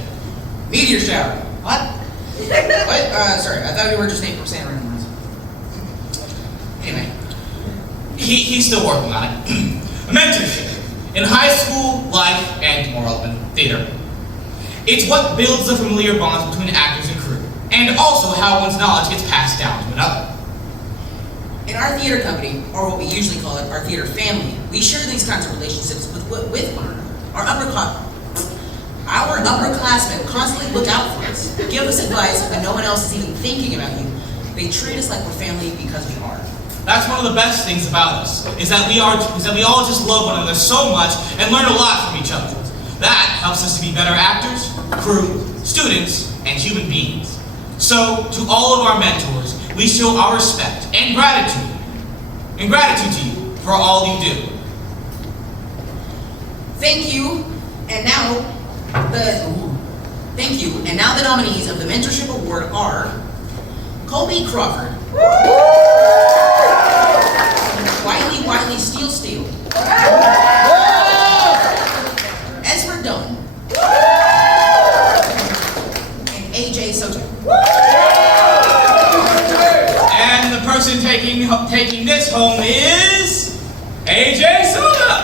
Meteor shower. What? What? Sorry, I thought we were just 8% randomized. Anyway. He's still working on it. Mentorship in high school, life, and, more relevant, theater. It's what builds the familiar bonds between actors and crew, and also how one's knowledge gets passed down to another. In our theater company, or what we usually call it, our theater family, we share these kinds of relationships with one another. Our upperclassmen constantly look out for us, give us advice when no one else is even thinking about you. They treat us like we're family because we are. That's one of the best things about us, is that we all just love one another so much and learn a lot from each other. That helps us to be better actors, crew, students, and human beings. So, to all of our mentors, we show our respect and gratitude to you for all you do. Thank you, and now the nominees of the Mentorship Award are Colby Crawford, Wiley Steel, Ezra Dunn, and AJ Soto. And the person taking this home is AJ Soda.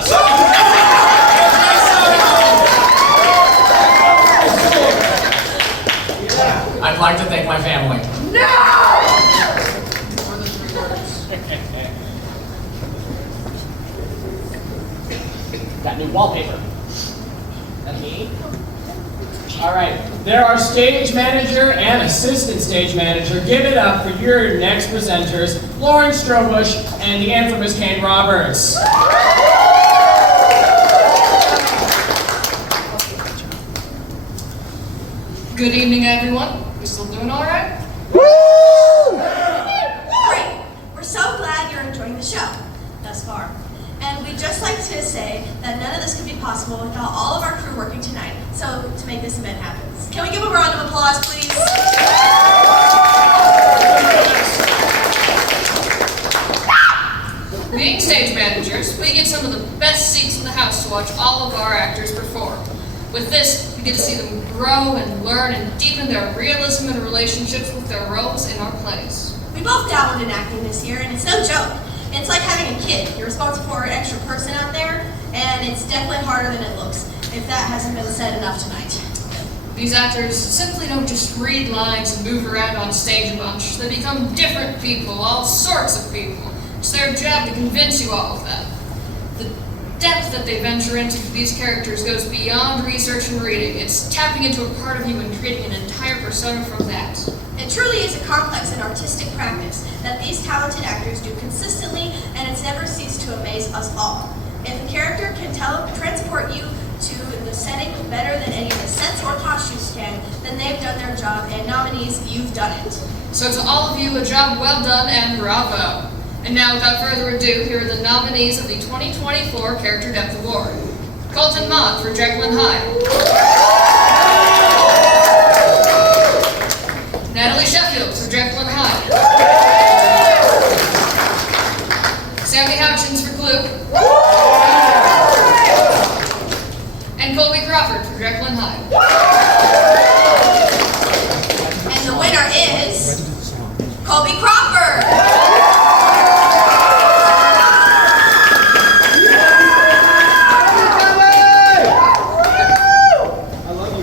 I'd like to thank my family. Got new wallpaper. That me? All right. There are stage manager and assistant stage manager. Give it up for your next presenters, Lauren Strobush and the infamous Kane Roberts. Good evening, everyone. We still doing all right? Great. We're so glad you're enjoying the show thus far. And we'd just like to say that none of this could be possible without all of our crew working tonight, so to make this event happen. Can we give a round of applause, please? Being stage managers, we get some of the best seats in the house to watch all of our actors perform. With this, we get to see them grow and learn and deepen their realism and relationships with their roles in our plays. We both dabbled in acting this year, and it's no joke. It's like having a kid. You're responsible for an extra person out there, and it's definitely harder than it looks, if that hasn't been said enough tonight. These actors simply don't just read lines and move around on stage a bunch. They become different people, all sorts of people. It's their job to convince you all of that. The depth that they venture into these characters goes beyond research and reading. It's tapping into a part of you and creating an entire persona from that. It truly is a complex and artistic practice that these talented actors do consistently, and it's never ceased to amaze us all. If a character can transport you to the setting better than any of the sets or costumes can, then they've done their job, and nominees, you've done it. So to all of you, a job well done and bravo. And now, without further ado, here are the nominees of the 2024 Character Depth Award. Colton Mott for Jekyll and Hyde. Natalie Sheffield for Jekyll and Hyde. Sammy Hutchins for Clue. And Colby Crawford for Jekyll and Hyde. And the winner is Colby Crawford.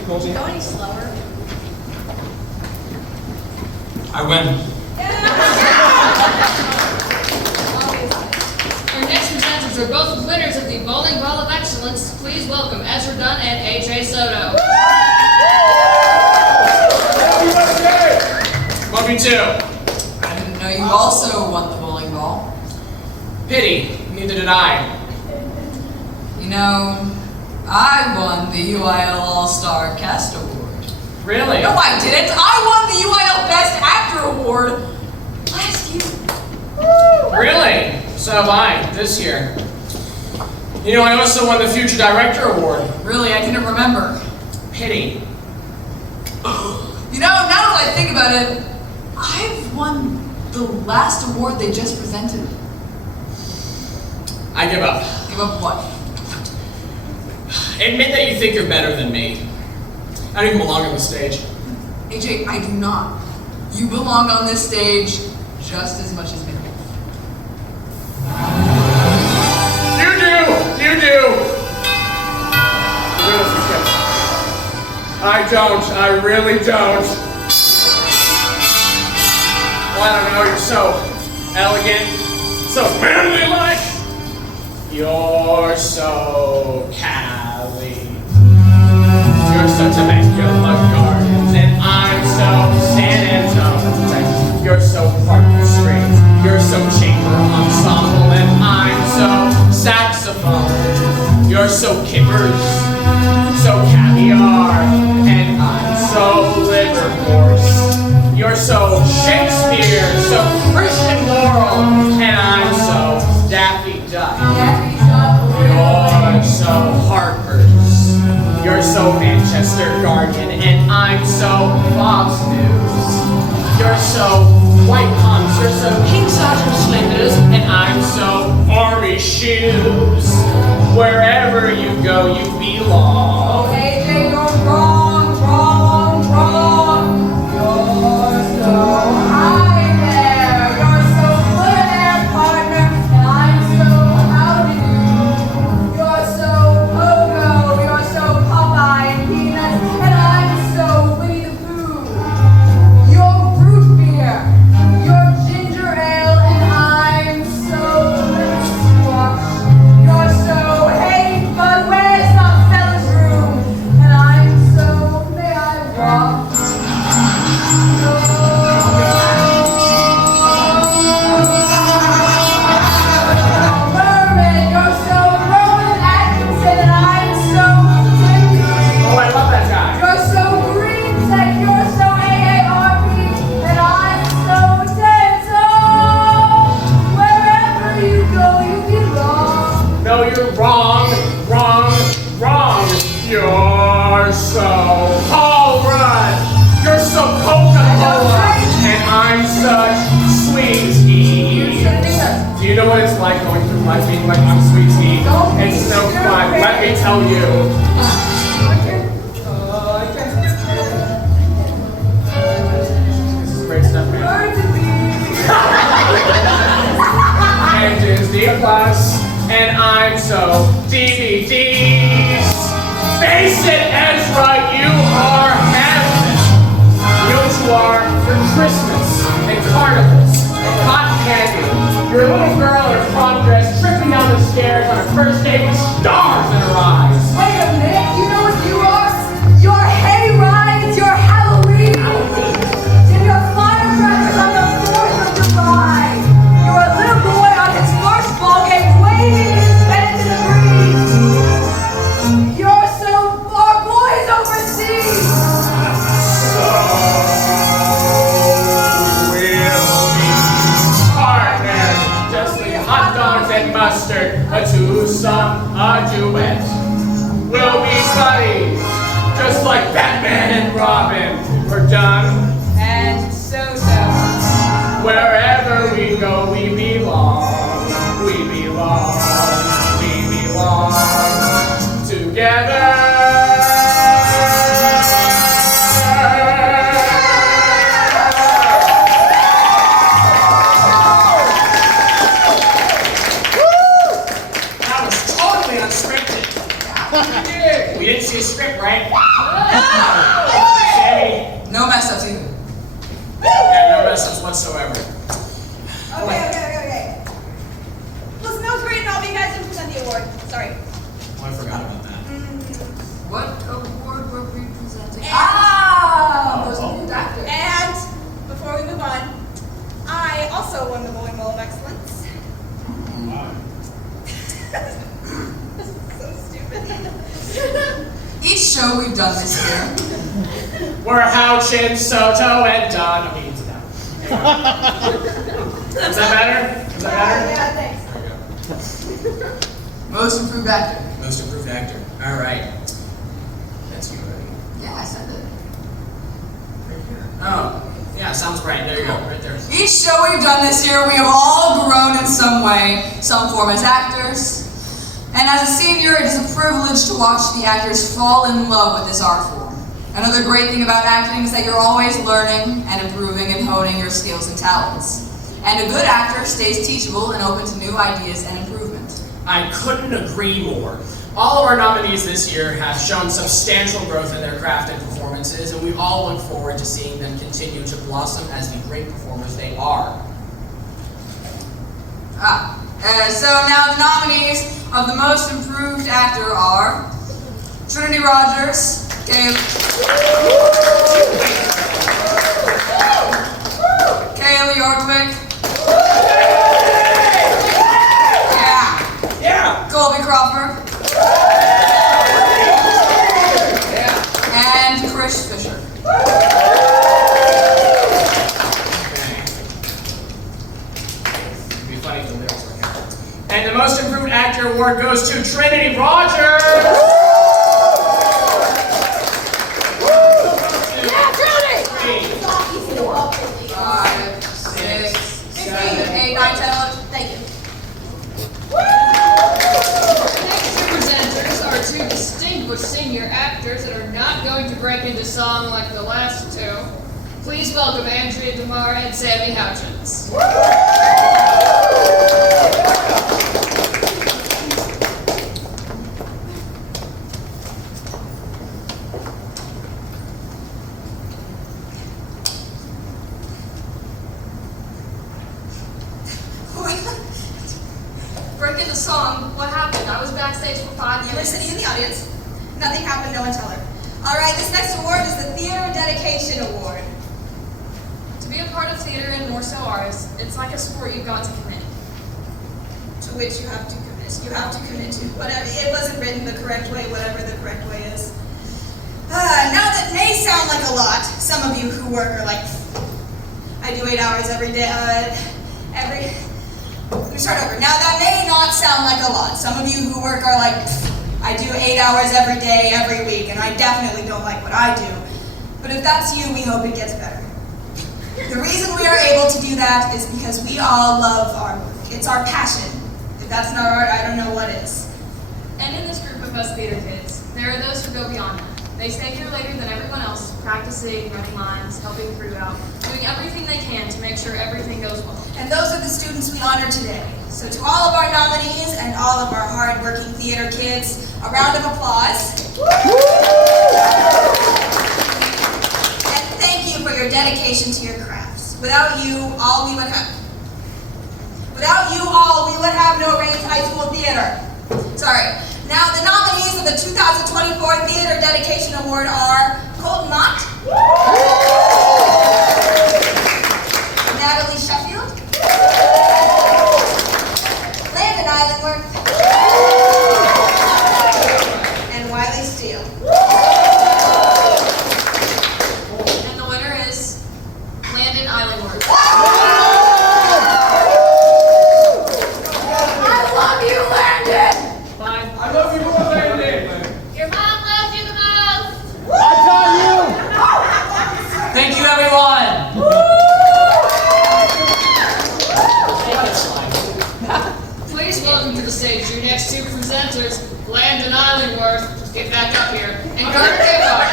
Go any slower? I win. Our next presenters are both winners of the Bowling Ball of Excellence. Please welcome Ezra Dunn and AJ Soto. Love you too. I didn't know you also won the bowling ball. Pity, neither did I. You know, I won the UIL All-Star Cast Award. Really? No, I didn't. I won the UIL Best Actor Award last year. Really? So have I, this year. You know, I also won the Future Director Award. Really, I didn't remember. Pity. You know, now that I think about it, I've won the last award they just presented. I give up. Give up what? Admit that you think you're better than me. I don't even belong on the stage. AJ, I do not. You belong on this stage just as much as me. You do! I don't. I really don't. Well, I don't know. You're so elegant, so manly-like. You're so Cali. You're so Temecula Gardens, and I'm so San Antonio. You're so Park Strings. You're so chamber ensemble, and I'm so saxophone. You're so kippers, so caviar, and I'm so liverport. You're so Shakespeare, so Christian Laurel, and I'm so Daffy Duck. You're so Harper's. You're so Manchester Guardian, and I'm so Fox News. You're so White Palms, you're so King Sergeant Slinders, and I'm so Army Shoes. Wherever you go, you belong. Oh, AJ, you're wrong, wrong, wrong. You're so high there. You're so good there, partner, and I'm so out of you. You're so Pogo, you're so Popeye and Peanuts, and I'm so Winnie the Pooh. You're root beer, you're ginger ale, and I'm so squash. You're so hey, but where's the fella's room? And I'm so may I walk? Mermaid, you're so Rowan Atkinson, and I'm so Tim. Oh, I love that guy. You're so green tech, you're so AARP, and I'm so Dental. Wherever you go, you belong. No, you're wrong, wrong, wrong. You're so Paul Rudd. You're so Coca-Cola. And I'm such sweet tea. Do you know what it's like going through life being like I'm sweet tea? It's no fun. Let me tell you. This is great stuff, man. And Disney Plus, and I'm so DVDs. Face it, Ezra, you are heaven. You are for Christmas and carnivals and cotton candy. You're a little girl in a prom dress tripping down the stairs on her first date with stars in her eyes. Wait a minute, you know what you are? You're hay rides, you're Halloween. And you're firecrackers on the 4th of July. You're a little boy on his first ball game waving his pennant in the breeze. You're so our boys overseas. Hot dogs and mustard, a twosome, a duet. We'll be buddies, just like Batman and Robin. We're done. And so. Wherever we go, we belong. We belong. We belong together. We didn't see a script, right? Sammy? No mess ups either. Yeah, no mess ups whatsoever. Okay. Listen, that was great and all, but you guys didn't present the award. Sorry. Oh, I forgot about that. What award were we presenting? Most Oh. improved actor. And before we move on, I also won the Bowling Ball of Excellence. This is so stupid. Each show we've done this year. We're Houchin, Soto, and Don. Okay, it's down. Is that better? Is that better? Yeah, thanks. Most improved actor. Most improved actor. All right. That's you, right? Yeah, I said that. Oh, yeah, sounds right. There you go, right there. Each show we've done this year, we have all grown in some way, some form as actors. And as a senior, it is a privilege to watch the actors fall in love with this art form. Another great thing about acting is that you're always learning and improving and honing your skills and talents. And a good actor stays teachable and open to new ideas and improvement. I couldn't agree more. All of our nominees this year have shown substantial growth in their craft and performances, and we all look forward to seeing them continue to blossom as the great performers they are. So now the nominees of the most improved actor are Trinity Rogers, Kaylee Ortwick, Colby Crawford, and Chris Fisher. It'd be funny if the lyrics were here. And the most improved actor award goes to Trinity Rogers. Yeah, Trinity! 5, 6, 7, 8, 9, 10, 11. Thank you. Next two presenters are two distinguished senior actors that are not going to break into song like the last two. Please welcome Andrea DeMar and Sammy Houchins. Break into song. What happened? I was backstage for 5 You were minutes. sitting in the audience. Nothing happened, no one tell her. All right, this next award is the Theater Dedication Award. To be a part of theater and more so ours, it's like a sport you've got to commit. To which you have to commit. You have to commit to whatever. It wasn't written the correct way, whatever the correct way is. Now that may sound like a lot. Some of you who work are like, I do 8 hours every day. Let me start over. Now that may not sound like a lot. Some of you who work are like, I do 8 hours every day, every week, and I definitely don't like what I do. But if that's you, we hope it gets better. The reason we are able to do that is because we all love our work. It's our passion. If that's not art, I don't know what is. And in this group of us theater kids, there are those who go beyond that. They stay here later than everyone else, practicing, running lines, helping crew out, doing everything they can to make sure everything goes well. And those are the students we honor today. So to all of our nominees and all of our hard-working theater kids, a round of applause. And thank you for your dedication to your crafts. Without you all, we would have no Rains High School Theater. Sorry. Now, the nominees of the 2024 Theater Dedication Award are Colton Mott, Natalie Sheffield, Landon Islandworth, and Wiley Steele. And the winner is Landon Islandworth. I love you, Landon! I love you more, Landon. Your mom loves you the most! Thank you, everyone. Please welcome to the stage your next two presenters, Landon Islandworth, just get back up here, and Carter Kivart.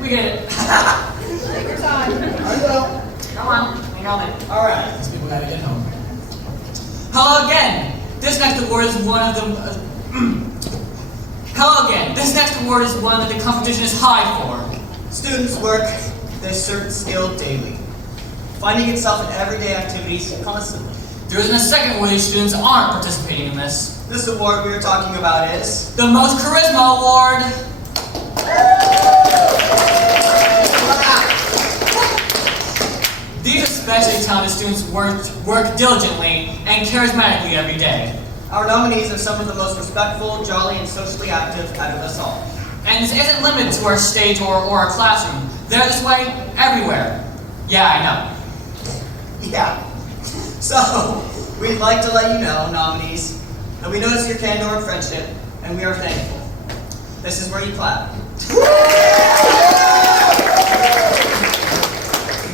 We get it. Take your time. Come on, hang on. All right, these people gotta get home. Hello again. This next award is one of the. Hello again. This next award is one that the competition is high for. Students work this certain skill daily, finding itself in everyday activities constantly. There isn't a second where these students aren't participating in this. This award we are talking about is the Most Charisma Award. These especially talented students work diligently and charismatically every day. Our nominees are some of the most respectful, jolly, and socially active out of us all. And this isn't limited to our stage or our classroom. They're this way everywhere. Yeah, I know. Yeah. So, we'd like to let you know, nominees, that we notice your candor and friendship, and we are thankful. This is where you clap.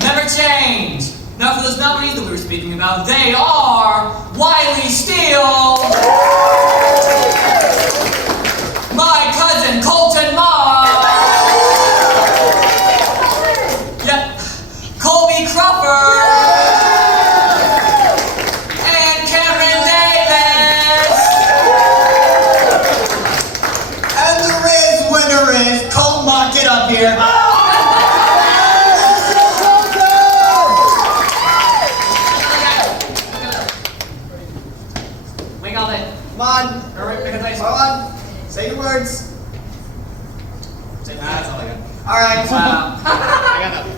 Never change. Now for those nominees that we were speaking about, they are Wiley Steele, my cousin Colton Moss, yep, Colby words. That's all I got. All right. I got nothing.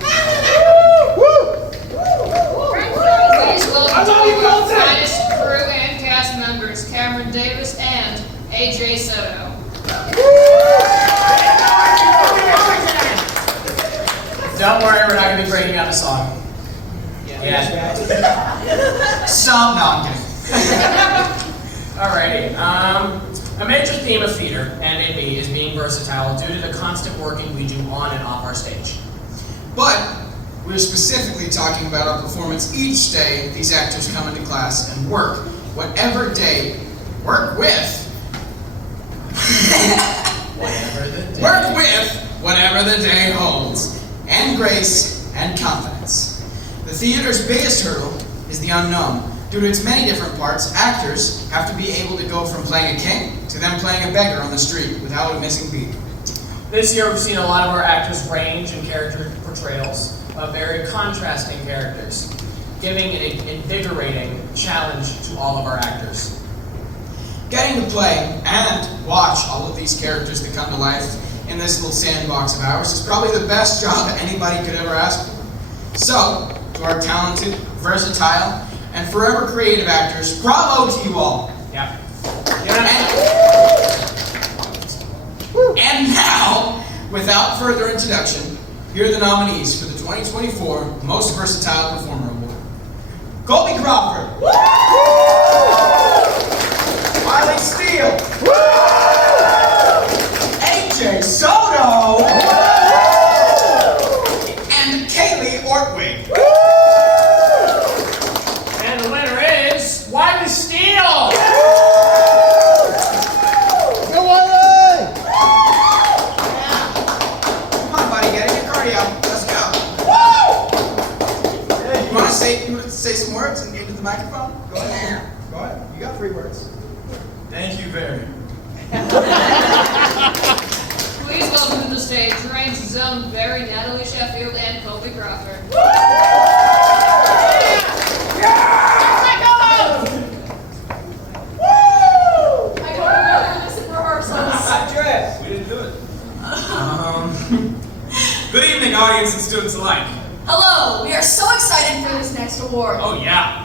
Please welcome to our finest crew and cast members, Cameron Davis and AJ Soto. Don't worry, we're not going to be breaking out a song. Yeah. Some, no, I'm kidding. Alrighty. A major theme of theater and AB is being versatile due to the constant working we do on and off our stage. But we're specifically talking about our performance each day these actors come into class and work whatever day, work with whatever the day holds, and grace and confidence. The theater's biggest hurdle is the unknown. Due to its many different parts, actors have to be able to go from playing a king to then playing a beggar on the street without a missing beat. This year we've seen a lot of our actors range in character portrayals of very contrasting characters, giving an invigorating challenge to all of our actors. Getting to play and watch all of these characters that come to life in this little sandbox of ours is probably the best job anybody could ever ask for. So, to our talented, versatile, and forever creative actors, bravo to you all. Yeah. And now, without further introduction, here are the nominees for the 2024 Most Versatile Performer Award. Colby Crawford. Wiley Steele. AJ Soto. And Kaylee Ortwig. And the winner is Wiley Steele. Go Wiley! Come on, buddy, get in your cardio. Let's go. You want to say some words into the microphone? Go ahead. Go ahead. You got 3 words. Thank you very much. Please welcome to the stage Reigns' own very Natalie Sheffield and Colby Crawford. I don't remember this in rehearsals. We didn't do it. Good evening, audience and students alike. Hello, we are so excited for this next award. Oh yeah.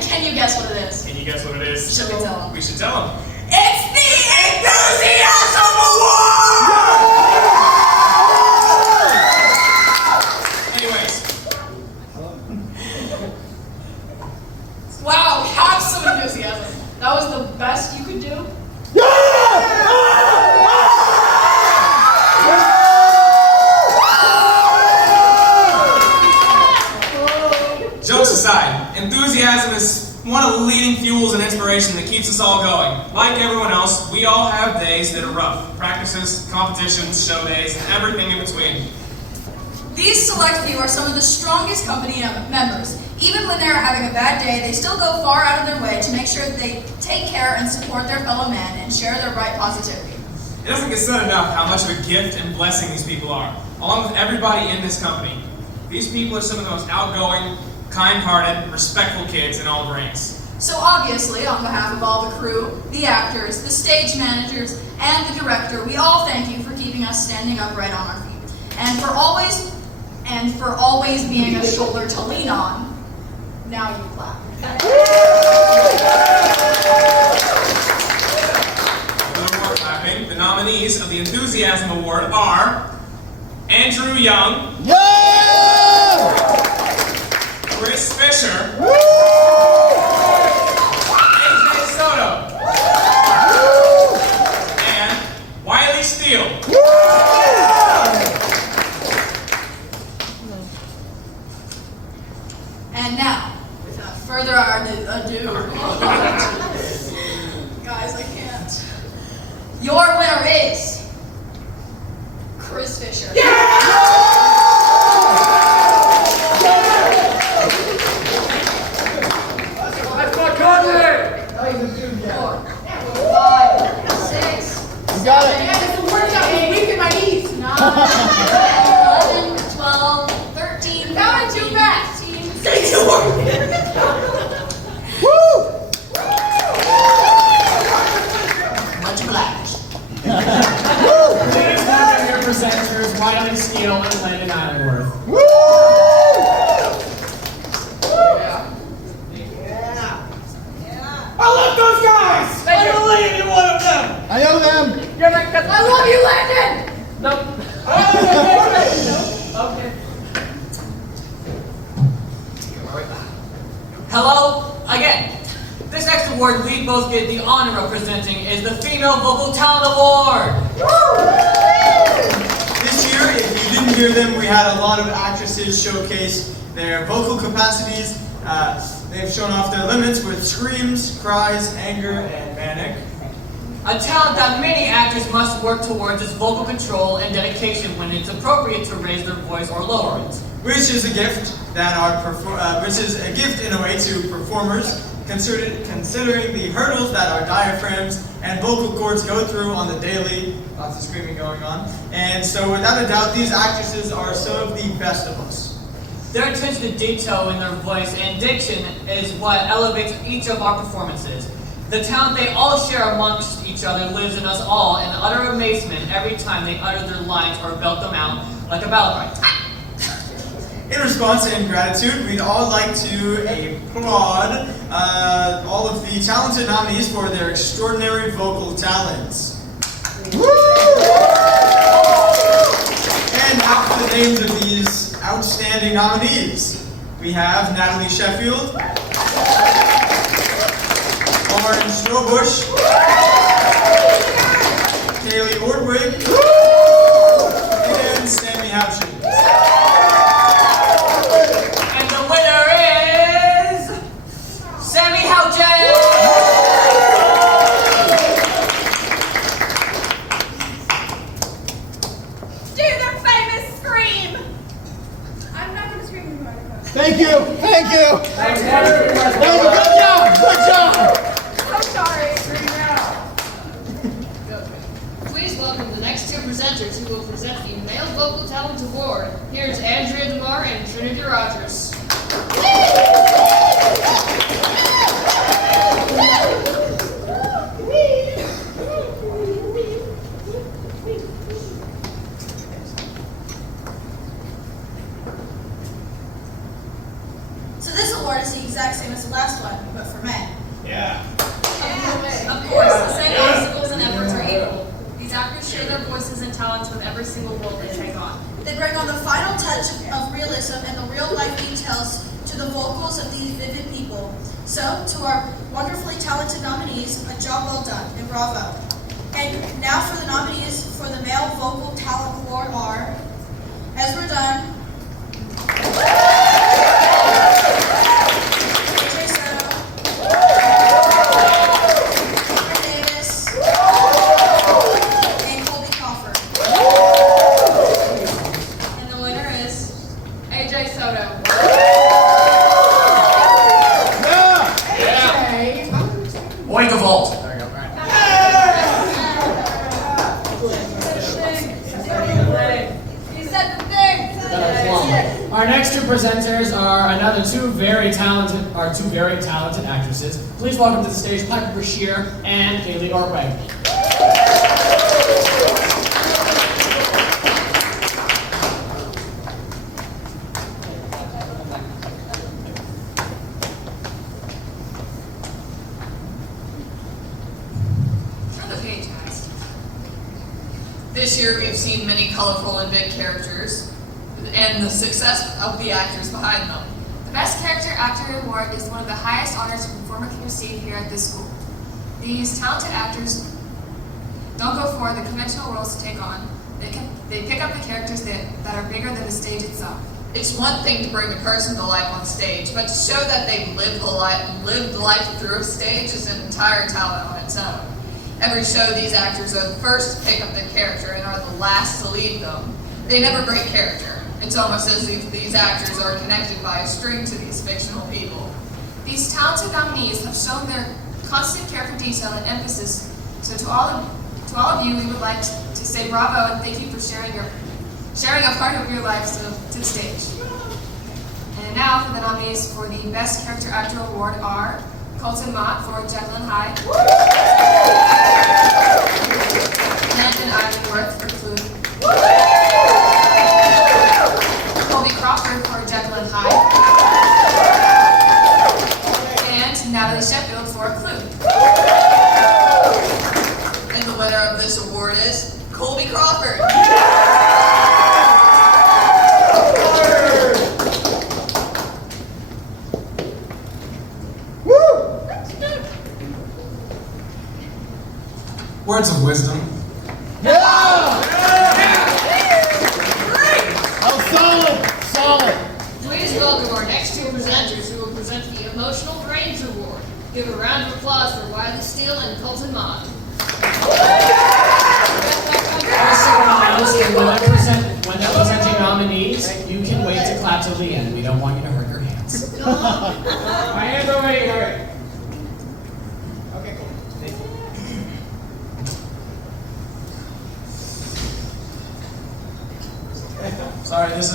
Can you guess what it is? Can you guess what it is? Should we tell them? We should tell them. It's the Enthusiasm Award! Anyways, Wow, have some enthusiasm. That was the best you could do? jokes aside, enthusiasm is one of the leading fuels and inspiration that keeps us all going. Like everyone else, we all have days that are rough. Practices, competitions, show days, and everything in between. These select few are some of the strongest company members. Even when they're having a bad day, they still go far out of their way to make sure that they take care and support their fellow man and share their bright positivity. It doesn't get said enough how much of a gift and blessing these people are, along with everybody in this company. These people are some of the most outgoing, kind-hearted, respectful kids in all of Reigns. So obviously, on behalf of all the crew, the actors, the stage managers, and the director, we all thank you for keeping us standing upright on our feet. And for always being a shoulder to lean on. Now you clap. A little more clapping. The nominees of the Enthusiasm Award are Andrew Young, Chris Fisher, AJ Soto, and Wiley Steele. And now, without further ado, guys, I can't. Your winner is Chris Fisher. That's my cousin! No, you do that. 4, 5, 6. You got it. Yeah, it's a workout. I'm weak my knees. 9, 11, 12, 13. Counting too fast. 16. Woo! Much obliged. You're right, because I love you, Landon! Nope. Okay. Hello again. This next award we both get the honor of presenting is the Female Vocal Talent Award. This year, if you didn't hear them, we had a lot of actresses showcase their vocal capacities. They've shown off their limits with screams, cries, anger, and manic. A talent that many actors must work towards is vocal control and dedication when it's appropriate to raise their voice or lower it. Which is a gift in a way to performers, considering the hurdles that our diaphragms and vocal cords go through on the daily. Lots of screaming going on. And so without a doubt, these actresses are some of the best of us. Their attention to detail in their voice and diction is what elevates each of our performances. The talent they all share amongst each other lives in us all in utter amazement every time they utter their lines or belt them out like a battle cry. In response and gratitude, we'd all like to applaud all of the talented nominees for their extraordinary vocal talents. And now for the names of these outstanding nominees. We have Natalie Sheffield, Lauren Strobush, Kaylee Ordwig, and Sammy Houchin. And the winner is Sammy Houchin! Do the famous scream! I'm not going to scream anymore. Thank you. Thank you. Thank you. Good job. Good job. So sorry. Please welcome the next two presenters who will present the Male Vocal Talent Award. Here's Andrea DeMar and Trinity Rogers. So this award is the exact same as the last one, but for men. Yeah. Of course, the same obstacles and efforts are equal. These actors share their voices and talents with every single role they take on. They bring on the final touch of realism and the real-life details to the vocals of these vivid people. So, to our wonderfully talented nominees, a job well done, and bravo. And now for the nominees for the Male Vocal Talent Award are Ezra Dunn, AJ Soto, Cameron Davis, and Colby Crawford. And the winner is AJ Soto. Boy, the vault. There you go. He said the thing. Our next two presenters are two very talented actresses. Please welcome to the stage Piper Bashir and Kaylee Ortweg. Turn the page, guys. This year we've seen many colorful and big characters and the success of the actors behind them. The Best Character Actor Award is one of the highest honors a performer can receive here at this school. These talented actors don't go for the conventional roles to take on. They pick up the characters that are bigger than the stage itself. It's one thing to bring a person to life on stage, but to show that they've lived life through a stage is an entire talent on its own. Every show, these actors are the first to pick up the character and are the last to leave them. They never break character. It's almost as if these actors are connected by a string to these fictional people. These talented nominees have shown their constant care for detail and emphasis. So to all of you, we would like to say bravo and thank you for sharing a part of your lives to the stage. And now for the nominees for the Best Character Actor Award are Colton Mott for Jekyll and Hyde, Landon Ironworth for Clue, Colby Crawford for Jekyll and Hyde, and Natalie Sheffield for Clue. And the winner of this award Words of wisdom. Oh, solid. Please welcome our next two presenters who will present the Emotional Range Award. Give a round of applause for Wiley Steele and Colton Mott. Also, when they're presenting nominees, you can wait to clap till the end. We don't want you to hurt your hands. My hands are waiting, all right. Okay, cool. Sorry, this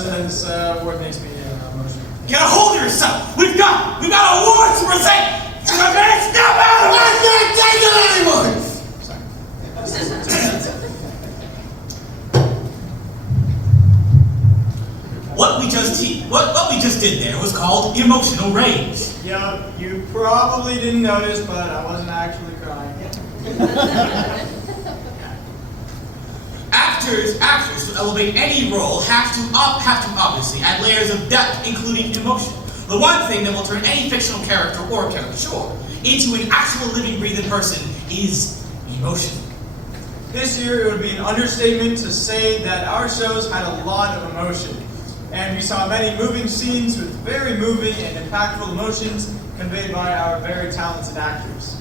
award makes me emotional. Get a hold of yourself! We've got awards to present! Man, step out of it! I can't take it anymore! What we just did there was called emotional range. Yeah, you probably didn't notice, but I wasn't actually crying. Actors to elevate any role have to obviously add layers of depth, including emotion. The one thing that will turn any fictional character or caricature into an actual living, breathing person is emotion. This year, it would be an understatement to say that our shows had a lot of emotion. And we saw many moving scenes with very moving and impactful emotions conveyed by our very talented actors.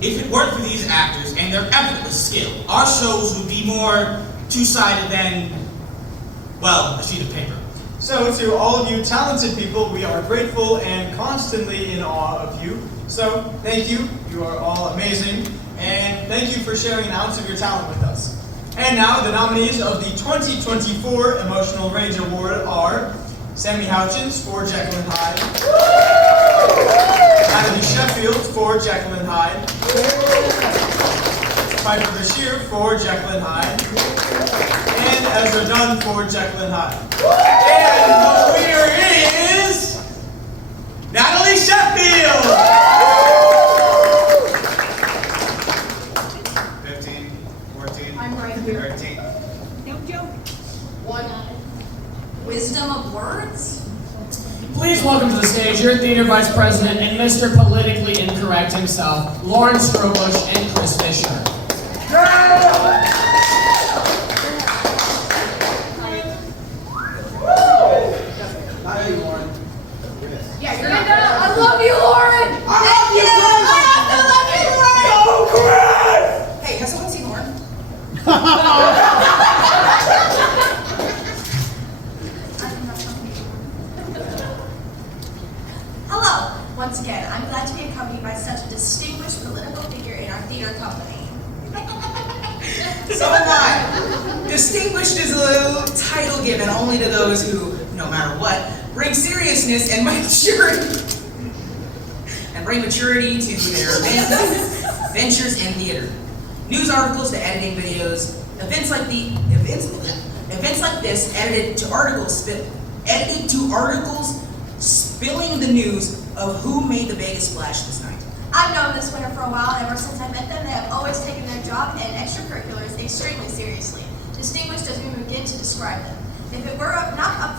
If it weren't for these actors and their effortless skill, our shows would be more two-sided than, well, a sheet of paper. So to all of you talented people, we are grateful and constantly in awe of you. So thank you, you are all amazing, and thank you for sharing an ounce of your talent with us. And now the nominees of the 2024 Emotional Range Award are Sammy Houchins for Jekyll and Hyde, Natalie Sheffield for Jekyll and Hyde, Piper Bashir for Jekyll and Hyde, and Ezra Dunn for Jekyll and Hyde. And the winner is Natalie Sheffield! 15, 14, I'm right here. 13. No joke. One. Wisdom of words? Please welcome to the stage your theater vice president and Mr. Politically Incorrect himself, Lauren Strobush and Chris Fisher. Hi, Lauren. Yeah, you're not. I love you, Lauren. I also love you, Lauren. Oh, Chris! Hey, has someone seen Lauren? Hello. Once again, I'm glad to be accompanied by such a distinguished political figure in our theater company. So am I. Distinguished is a title given only to those who, no matter what, bring seriousness and maturity to their ventures in theater. News articles to editing videos, events like this edited to articles spilling the news of who made the biggest splash this night. I've known this winter for a while, and ever since I met them, they have always taken their job and extracurriculars extremely seriously. Distinguished doesn't even begin to describe them. If it were not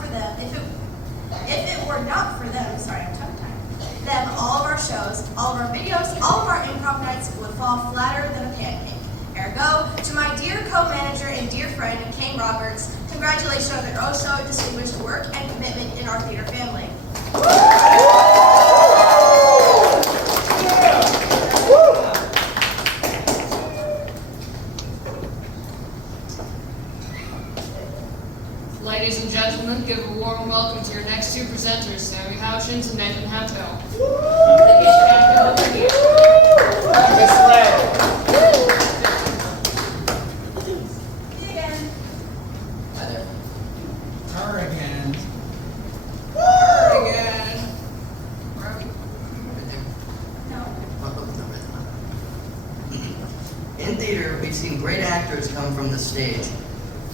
for them, sorry, I'm tongue-tied, then all of our shows, all of our videos, all of our improv nights would fall flatter than a pancake. Ergo, to my dear co-manager and dear friend, Kane Roberts, congratulations on your also distinguished work and commitment in our theater family. Ladies and gentlemen, give a warm welcome to your next two presenters, Sammy Houchins and Nathan Hattel. In theater, we've seen great actors come from the stage.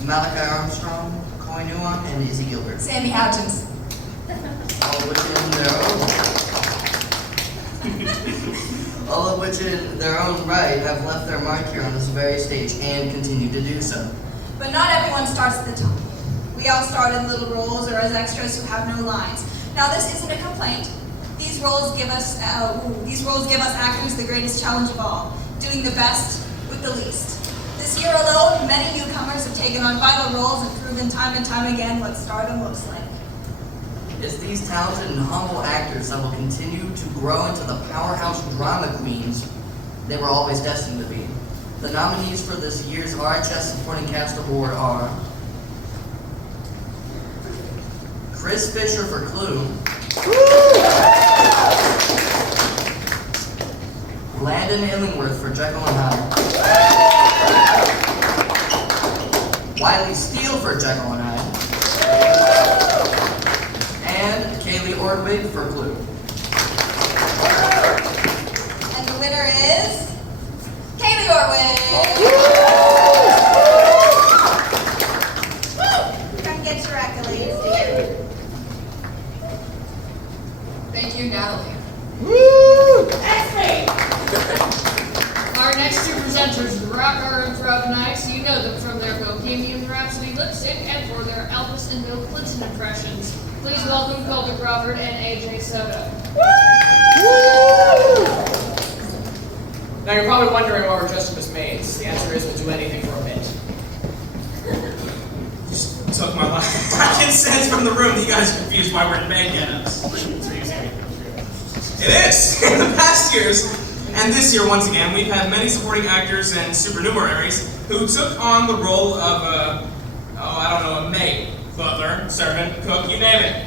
Malachi Armstrong, Coy Nuon, and Izzy Gilbert. Sammy Houchins. All of which in their own right have left their mark here on this very stage and continue to do so. But not everyone starts at the top. We all start in little roles or as extras who have no lines. Now this isn't a complaint. These roles give us actors the greatest challenge of all, doing the best with the least. This year alone, many newcomers have taken on vital roles and proven time and time again what stardom looks like. It's these talented and humble actors that will continue to grow into the powerhouse drama queens they were always destined to be. The nominees for this year's RHS Supporting Cast Award are Chris Fisher for Clue, Landon Illingworth for Jekyll and Hyde, Wiley Steele for Jekyll and Hyde, and Kaylee Ordwig for Clue. And the winner is Kaylee Orwin. Come get your accolades, dear. Thank you, Natalie. That's me. Our next two presenters rock our throughout the night, so you know them from their Bohemian Rhapsody lip sync and for their Elvis and Bill Clinton impressions. Please welcome Colton Crawford and AJ Soto. Now you're probably wondering why we're dressed up as maids. The answer is we'll do anything for a bit. Just took my life. I can sense from the room that you guys are confused why we're in maid get-ups. It is! In the past years, and this year once again, we've had many supporting actors and supernumeraries who took on the role of a maid, butler, servant, cook, you name it.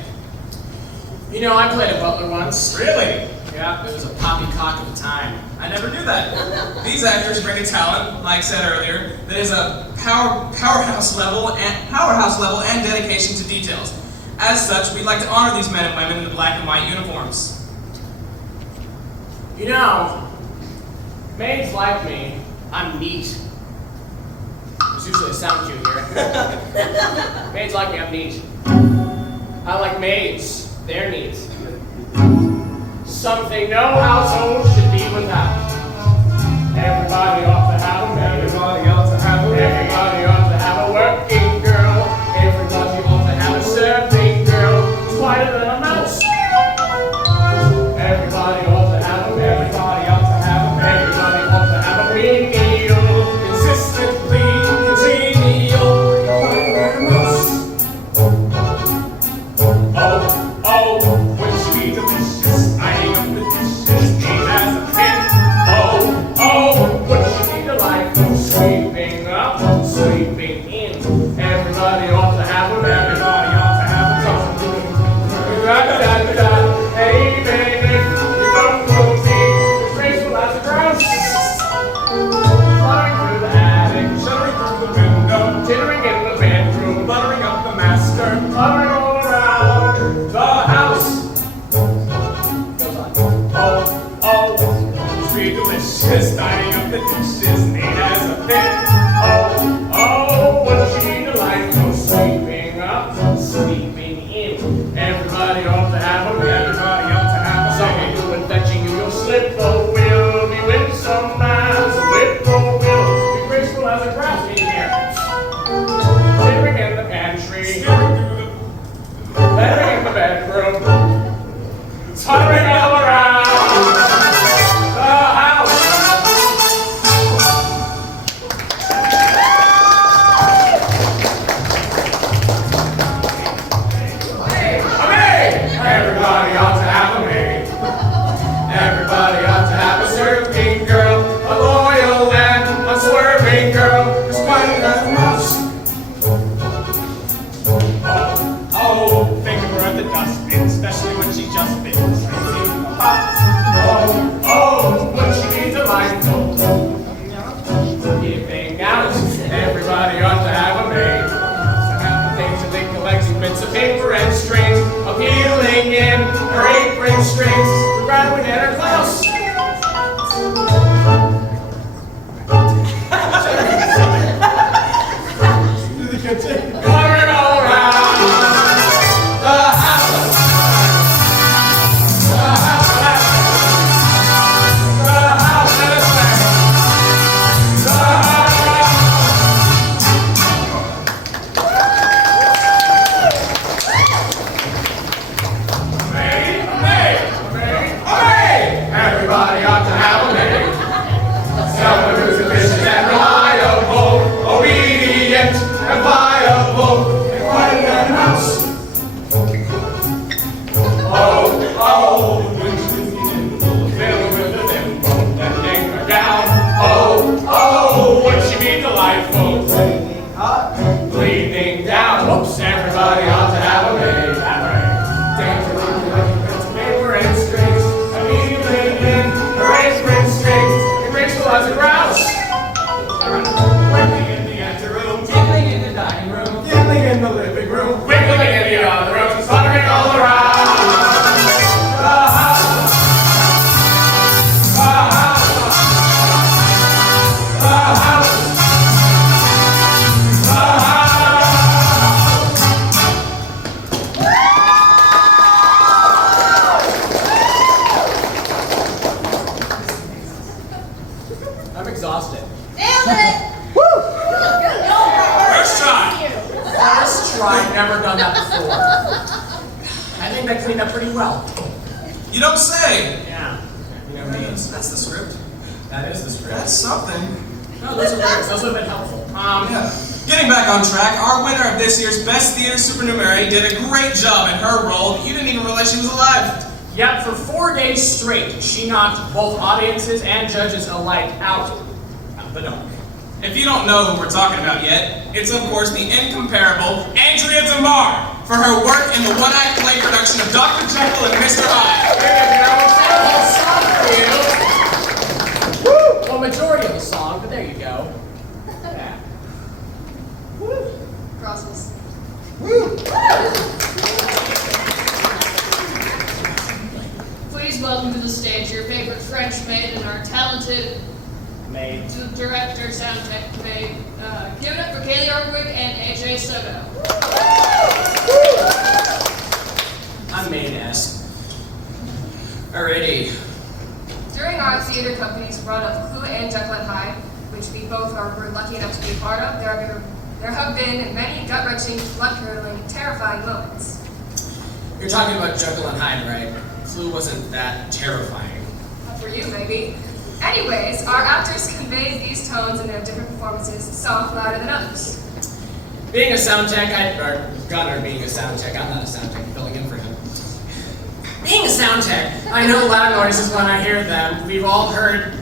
You know, I played a butler once. Really? Yeah, it was a poppycock of a time. I never knew that. These actors bring a talent, like said earlier, that is a powerhouse level and dedication to details. As such, we'd like to honor these men and women in the black and white uniforms. You know, maids like me. I'm neat. There's usually a sound cue here. Maids like me, I'm neat. I like maids. They're neat. Something no household should be without. Everybody ought to have a maid. Everybody ought to have a maid. Everybody ought to have a working girl. Everybody ought to have a serving girl. Who's whiter than a mouse. Everybody ought to have a maid. Everybody ought to have a maid. Everybody ought to have a menial. Consistently congenial. Whiter than a mouse. Oh, when she be delicious, eyeing up the dishes, neat as a pin. Oh, when she be delightful, sweeping up, sweeping in. Everybody ought to have a man. Everybody ought to have a da-da-da-da-da. Hey, baby, you don't know me, as graceful as a grouse. Flying through the attic, shuddering through the window, tittering in the bedroom, buttering up the master, hovering all around the house. Oh, sweet delicious, dining up the dishes, neat as a pin. Oh, what she delightful, sweeping up, sweeping in. Everybody ought to have a maid. Everybody ought to have a maid. Someone doing fetching you, you'll slip the wheel, be winsome as a whippoorwill, be graceful as a grouse in here. Tittering in the pantry, bettering in the bedroom, hovering all around the house. A maid! Everybody ought to have a maid. Everybody ought to have a serving girl, a loyal and unswerving girl, who's whiter than a mouse. Oh, think of her at the dustbin, especially when she just been crazy. You don't say. Yeah. You know, that's the script. That is the script. That's something. No, those are words. Those would have been helpful. Yeah. Getting back on track, our winner of this year's Best Theater Supernumerary did a great job in her role. You didn't even realize she was alive. Yep, for 4 days straight, she knocked both audiences and judges alike out the dark. If you don't know who we're talking about yet, it's of course the incomparable Andrea Damar for her work in the one-act play production of Dr. Jekyll and Mr. Hyde. There you go. Woo! Well, majority of the song, but there you go. Yeah. Woo! Process. Woo! Please welcome to the stage your favorite French maid and our talented director, soundtrack maid. Give it up for Kaylee Ortwig and AJ Soto. I'm main-esque. Alrighty. During our theater company's run of Clue and Jekyll and Hyde, which we both were lucky enough to be a part of, there have been many gut-wrenching, blood-curdling, terrifying moments. You're talking about Jekyll and Hyde, right? Clue wasn't that terrifying. Not for you, maybe. Anyways, our actors conveyed these tones in their different performances, some louder than others. Being a sound tech, Gunnar being a sound tech, I'm not a sound tech, filling in for him. Being a sound tech, I know loud noises when I hear them. We've all heard,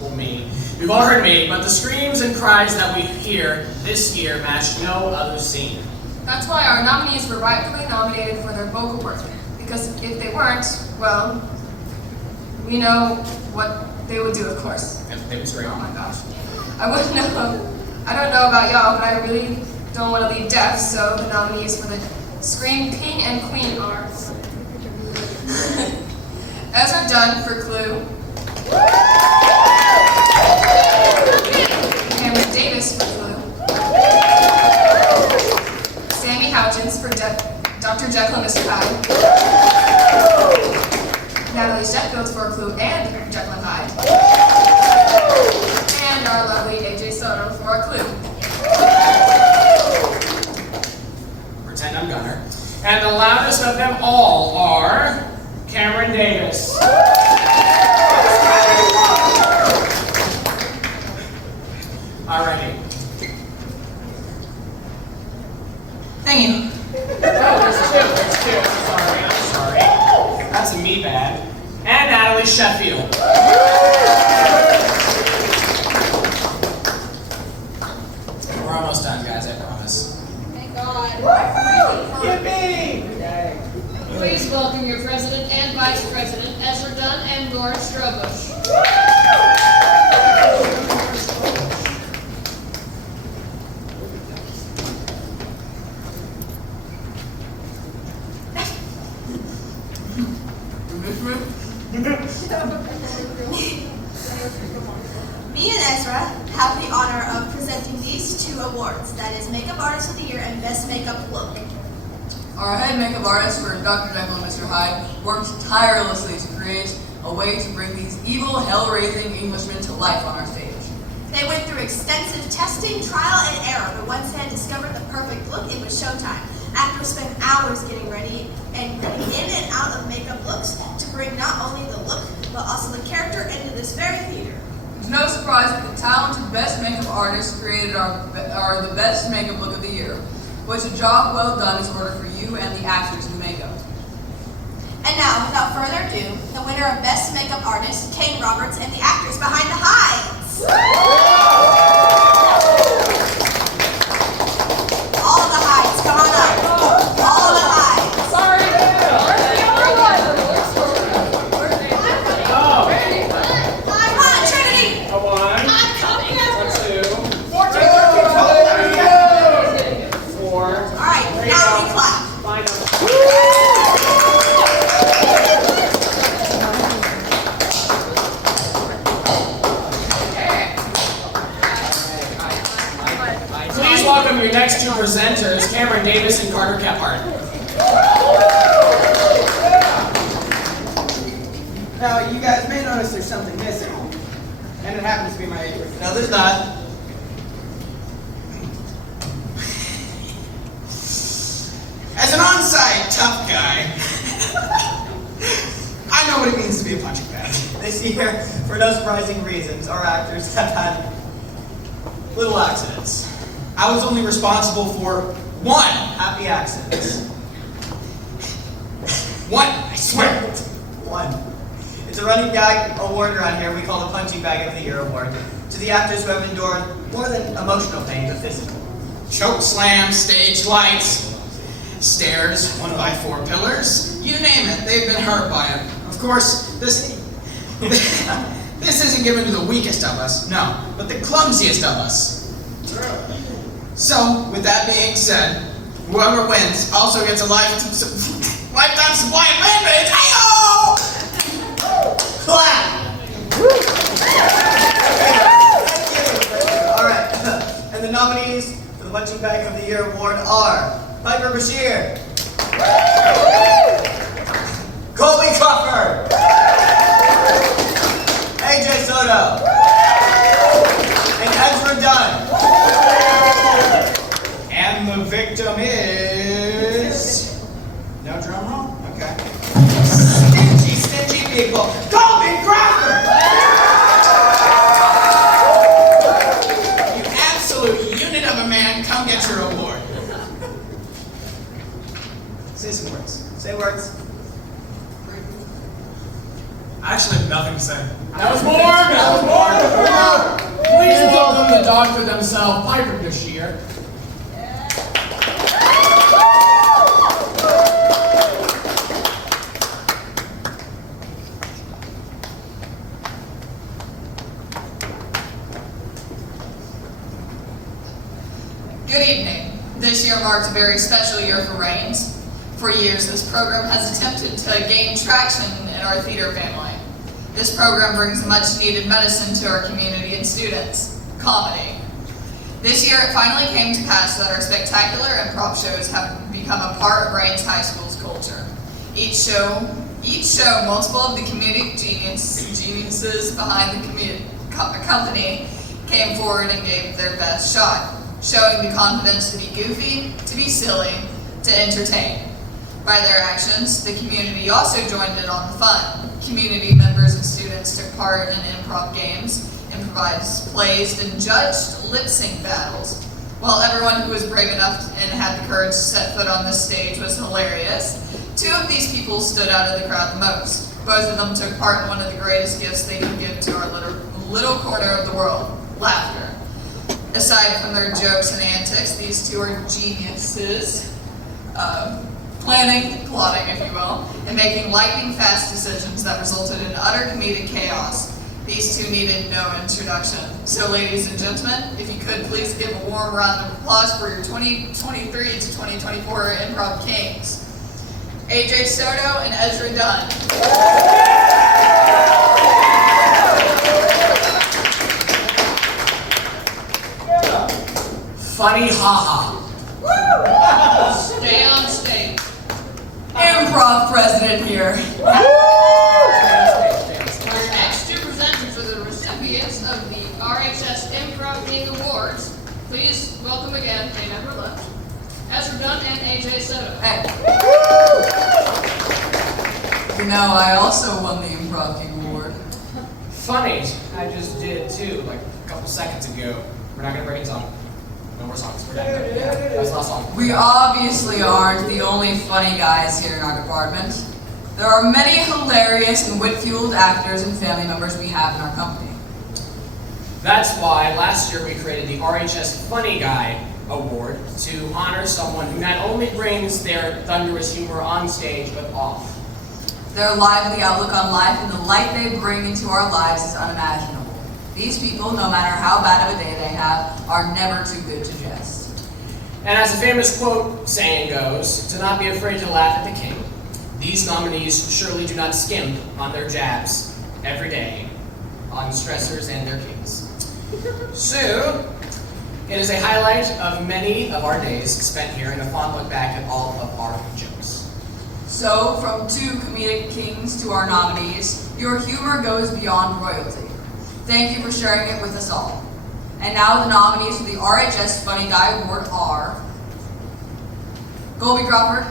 we've all heard me, but the screams and cries that we hear this year match no other scene. That's why our nominees were rightfully nominated for their vocal work, because if they weren't, well, we know what they would do, of course. They would scream. Oh my gosh. I don't know about y'all, but I really don't want to leave deaf, so the nominees for the Scream King and Queen are Ezra Dunn for Clue, Cameron Davis for Clue, Sammy Houchins for Dr. Jekyll and Mr. Hyde, Natalie Sheffield for Clue and Jekyll and Hyde, and our lovely AJ Soto for our Clue. Pretend I'm Gunnar. And the loudest of them all are Cameron Davis. Alrighty. Thank you. There's two. I'm sorry. That's a me bad. And Natalie Sheffield. We're almost done, guys, I promise. Thank God. Yippee! Please welcome your president and vice president, Ezra Dunn and Laura Strobush. Me and Ezra have the honor of presenting these two awards, that is Makeup Artist of the Year and Best Makeup Look. Our head makeup artist for Dr. Jekyll and Mr. Hyde worked tirelessly to create a way to bring these evil, hell-raising Englishmen to life on our stage. They went through extensive testing, trial, and error, but once they had discovered the perfect look, it was showtime. Actors spent hours getting ready and getting in and out of makeup looks to bring not only the look, but also the character into this very theater. It's no surprise that the talented best makeup artists created the best makeup look of the year, which a job well done is ordered for you and the actors in makeup. And now, without further ado, the winner of Best Makeup Artist, Kane Roberts, and the actors behind the Hides. All the Hides, come on up. All the Hides. Sorry. Come on, Trinity. A one. I'm coming. A two. Four. All right, now we clap. Five. Please welcome your next two presenters, Cameron Davis and Carter Kephart. Now, you guys may notice there's something missing. And it happens to be my apron. No, there's not. As an on-site tough guy, I punching bag. This year, for no surprising reasons, our actors have had little accidents. I was only responsible for one. Happy accidents. One, I swear. One. It's a running gag award around here we call the Punching Bag of the Year award to the actors who have endured more than emotional pain, but physical. Choke slams, stage lights, stairs, 1x4 pillars, you name it, they've been hurt by it. Of course, this isn't given to the weakest of us, no, but the clumsiest of us. So, with that being said, whoever wins also gets a lifetime supply of Band-Aids. Ayo! Clap! Alright, and the nominees for the Punching Bag of the Year award are Piper Bashir, Colby Crawford, AJ Soto, and Ezra Dunn. And the victim is... No drum roll? Okay. Stingy people. Colby Crawford! You absolute unit of a man, come get your award. Say some words. Say words. I actually have nothing to say. That was more! That was more! Please welcome the doctor themselves, Piper Bashir. Good evening. This year marked a very special year for Reigns. For years, this program has attempted to gain traction in our theater family. This program brings much needed medicine to our community and students, comedy. This year, it finally came to pass that our spectacular improv shows have become a part of Reigns High School's culture. Each show, multiple of the comedic geniuses behind the company came forward and gave their best shot, showing the confidence to be goofy, to be silly, to entertain. By their actions, the community also joined in on the fun. Community members and students took part in improv games, improvised plays, and judged lip-sync battles. While everyone who was brave enough and had the courage to set foot on this stage was hilarious, two of these people stood out of the crowd the most. Both of them took part in one of the greatest gifts they can give to our little corner of the world, laughter. Aside from their jokes and antics, these two are geniuses. Planning, plotting, if you will, and making lightning-fast decisions that resulted in utter comedic chaos. These two needed no introduction. So, ladies and gentlemen, if you could please give a warm round of applause for your 2023 to 2024 Improv Kings, AJ Soto and Ezra Dunn. Funny haha. Stay on stage. Improv president here. Our next two presenters are the recipients of the RHS Improv King Awards. Please welcome again, they never left, Ezra Dunn and AJ Soto. Hey. You know, I also won the Improv King Award. Funny, I just did too, like a couple seconds ago. We're not gonna break it song. No more songs. We're done. Yeah, that's the last song. We obviously aren't the only funny guys here in our department. There are many hilarious and wit-fueled actors and family members we have in our company. That's why last year we created the RHS Funny Guy Award to honor someone who not only brings their thunderous humor on stage, but off. Their lively outlook on life and the light they bring into our lives is unimaginable. These people, no matter how bad of a day they have, are never too good to jest. And as the famous quote saying goes, to not be afraid to laugh at the king, these nominees surely do not skimp on their jabs every day on stressors and their kings. So, it is a highlight of many of our days spent here and a fond look back at all of our jokes. So, from two comedic kings to our nominees, your humor goes beyond royalty. Thank you for sharing it with us all. And now the nominees for the RHS Funny Guy Award are Colby Crawford,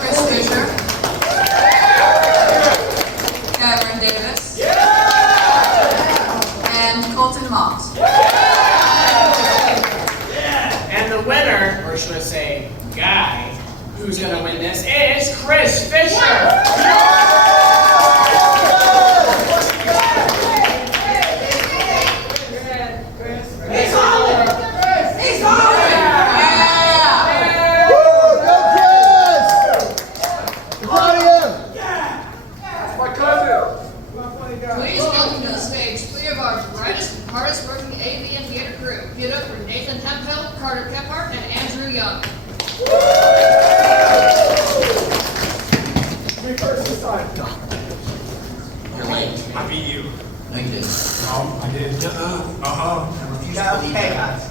Chris Fisher, proud of you. That's my cousin. Please welcome to the stage three of our brightest and hardest working AV and theater crew. Give it up for Nathan Hemphill, Carter Kephart, and Andrew Young. Me first this time. You're late. I beat you. No, you didn't. No, I did. Okay, guys.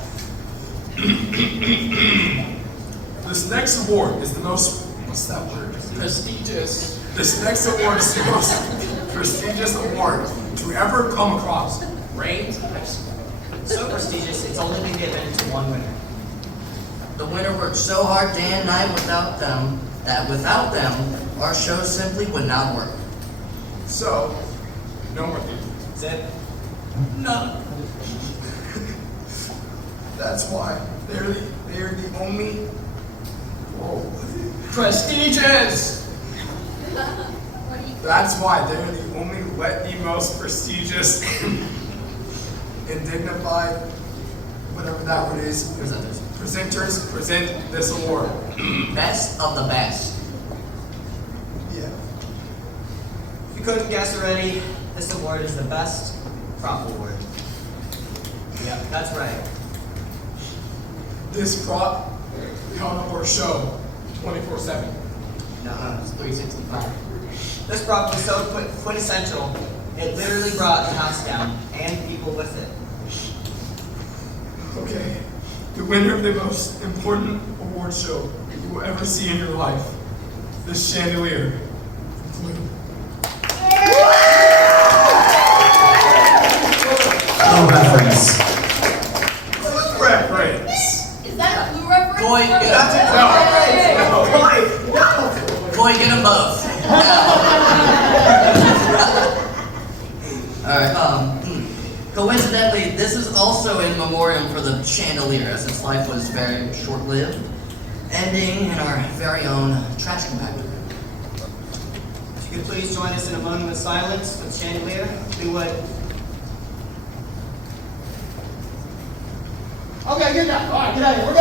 This next award is the most, what's that word? Prestigious. This next award is the most prestigious award to ever come across. Reigns, so prestigious, it's only been given to one winner. The winner worked so hard day and night without them, that without them, our show simply would not work. So, no more things. Zip. No. That's why they're the only. Whoa. Prestigious! That's why they're the only, the most prestigious and dignified, whatever that word is. Presenters present this award. Best of the best. Yeah. If you couldn't guess already, this award is the best prop award. Yep, that's right. This prop held up our show 24/7. Nuh-uh, it's 365. This prop was so quintessential, it literally brought the house down, and people with it. Okay, the winner of the most important award show you will ever see in your life, this chandelier. No reference. Reference. Is that a blue reference? Boy, get Boy, get them both. Alright, coincidentally, this is also in memoriam for the chandelier, as its life was very short-lived, ending in our very own trash compactor. If you could please join us in a moment of silence for the chandelier, we would. Okay, good enough. All right, get out of here. We're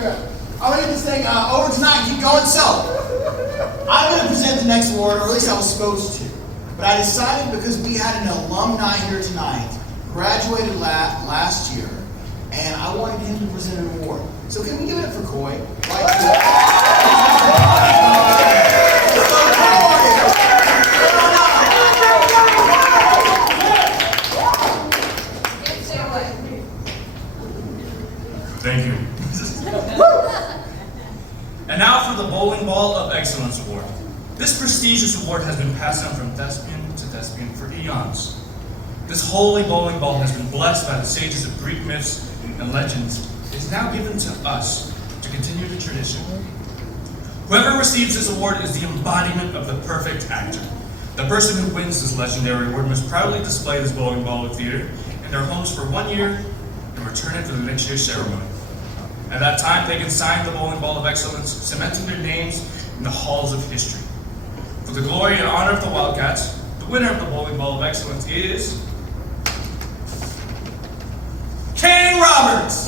good. I want to get this thing over tonight and keep going. So, I'm going to present the next award, or at least I was supposed to. But I decided because we had an alumni here tonight, graduated last year, and I wanted him to present an award. So can we give it up for Coy? Right here. Thank you. And now for the Bowling Ball of Excellence Award. This prestigious award has been passed down from thespian to thespian for eons. This holy bowling ball has been blessed by the sages of Greek myths and legends. It is now given to us to continue the tradition. Whoever receives this award is the embodiment of the perfect actor. The person who wins this legendary award must proudly display this bowling ball of theater in their homes for 1 year and return it for the next year's ceremony. At that time, they can sign the Bowling Ball of Excellence, cementing their names in the halls of history. For the glory and honor of the Wildcats, the winner of the Bowling Ball of Excellence is Kane Roberts.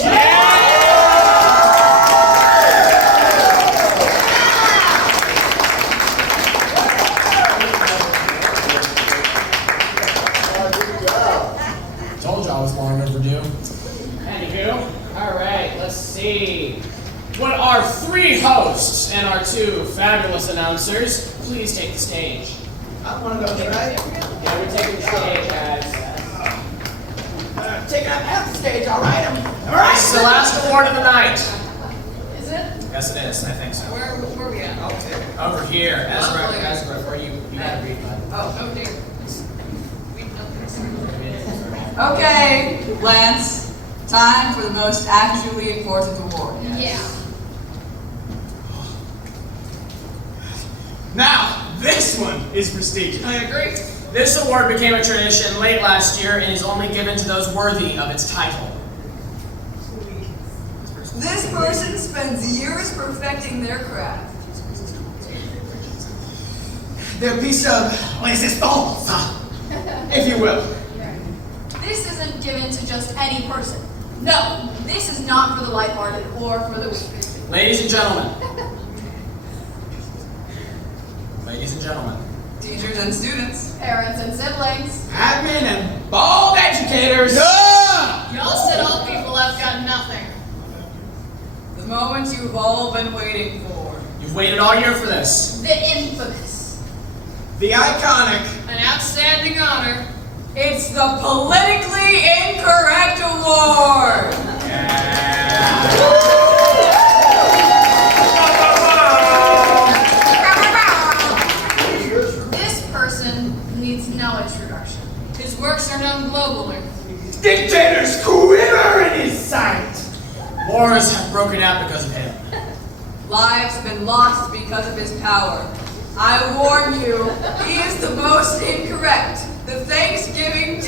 Told you I was long overdue. Anywho, alright, let's see. Would our 3 hosts and our 2 fabulous announcers please take the stage? I want to go there, right? Yeah, we're taking the stage, guys. Taking up half the stage, all right? All right. This is the last award of the night. Is it? Yes, it is. I think so. Where are we at? Over here, Ezra, or you gotta read that. Oh dear. Okay, Lance, time for the most actually important award. Yeah. Now, this one is prestigious. I agree. This award became a tradition late last year and is only given to those worthy of its title. This person spends years perfecting their craft. Their piece of resistance, if you will. This isn't given to just any person. No, this is not for the lighthearted or for the weak. Ladies and gentlemen, ladies and gentlemen, teachers and students, Parents and siblings. admin and bald educators. Y'all said all people have got nothing. the moment you've all been waiting for. You've waited all year for this. The infamous. The iconic. An outstanding honor. It's the Politically Incorrect Award! This person needs no introduction. His works are known globally. Dictators quiver in his sight. Wars have broken out because of him. Lives have been lost because of his power. I warn you, he is the most incorrect. The Thanksgiving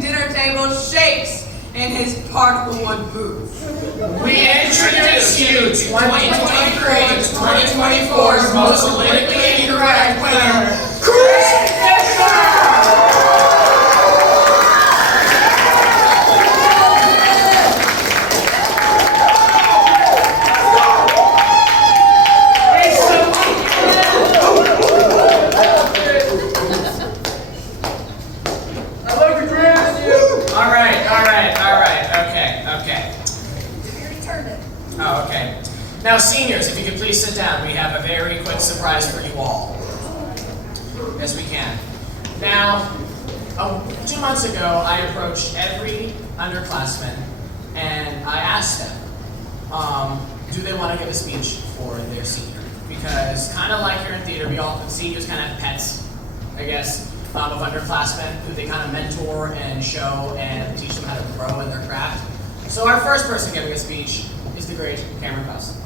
dinner table shakes in his particle wood booth. We introduce you to 2023 to 2024's most politically incorrect winner, Chris Fisher! Oh, okay. Now, seniors, if you could please sit down. We have a very quick surprise for you all. Yes, we can. Now, 2 months ago, I approached every underclassman, and I asked them, do they want to give a speech for their senior? Because kind of like here in theater, seniors kind of have pets, I guess, of underclassmen who they kind of mentor and show and teach them how to grow in their craft. So our first person giving a speech is the great Cameron Cuss.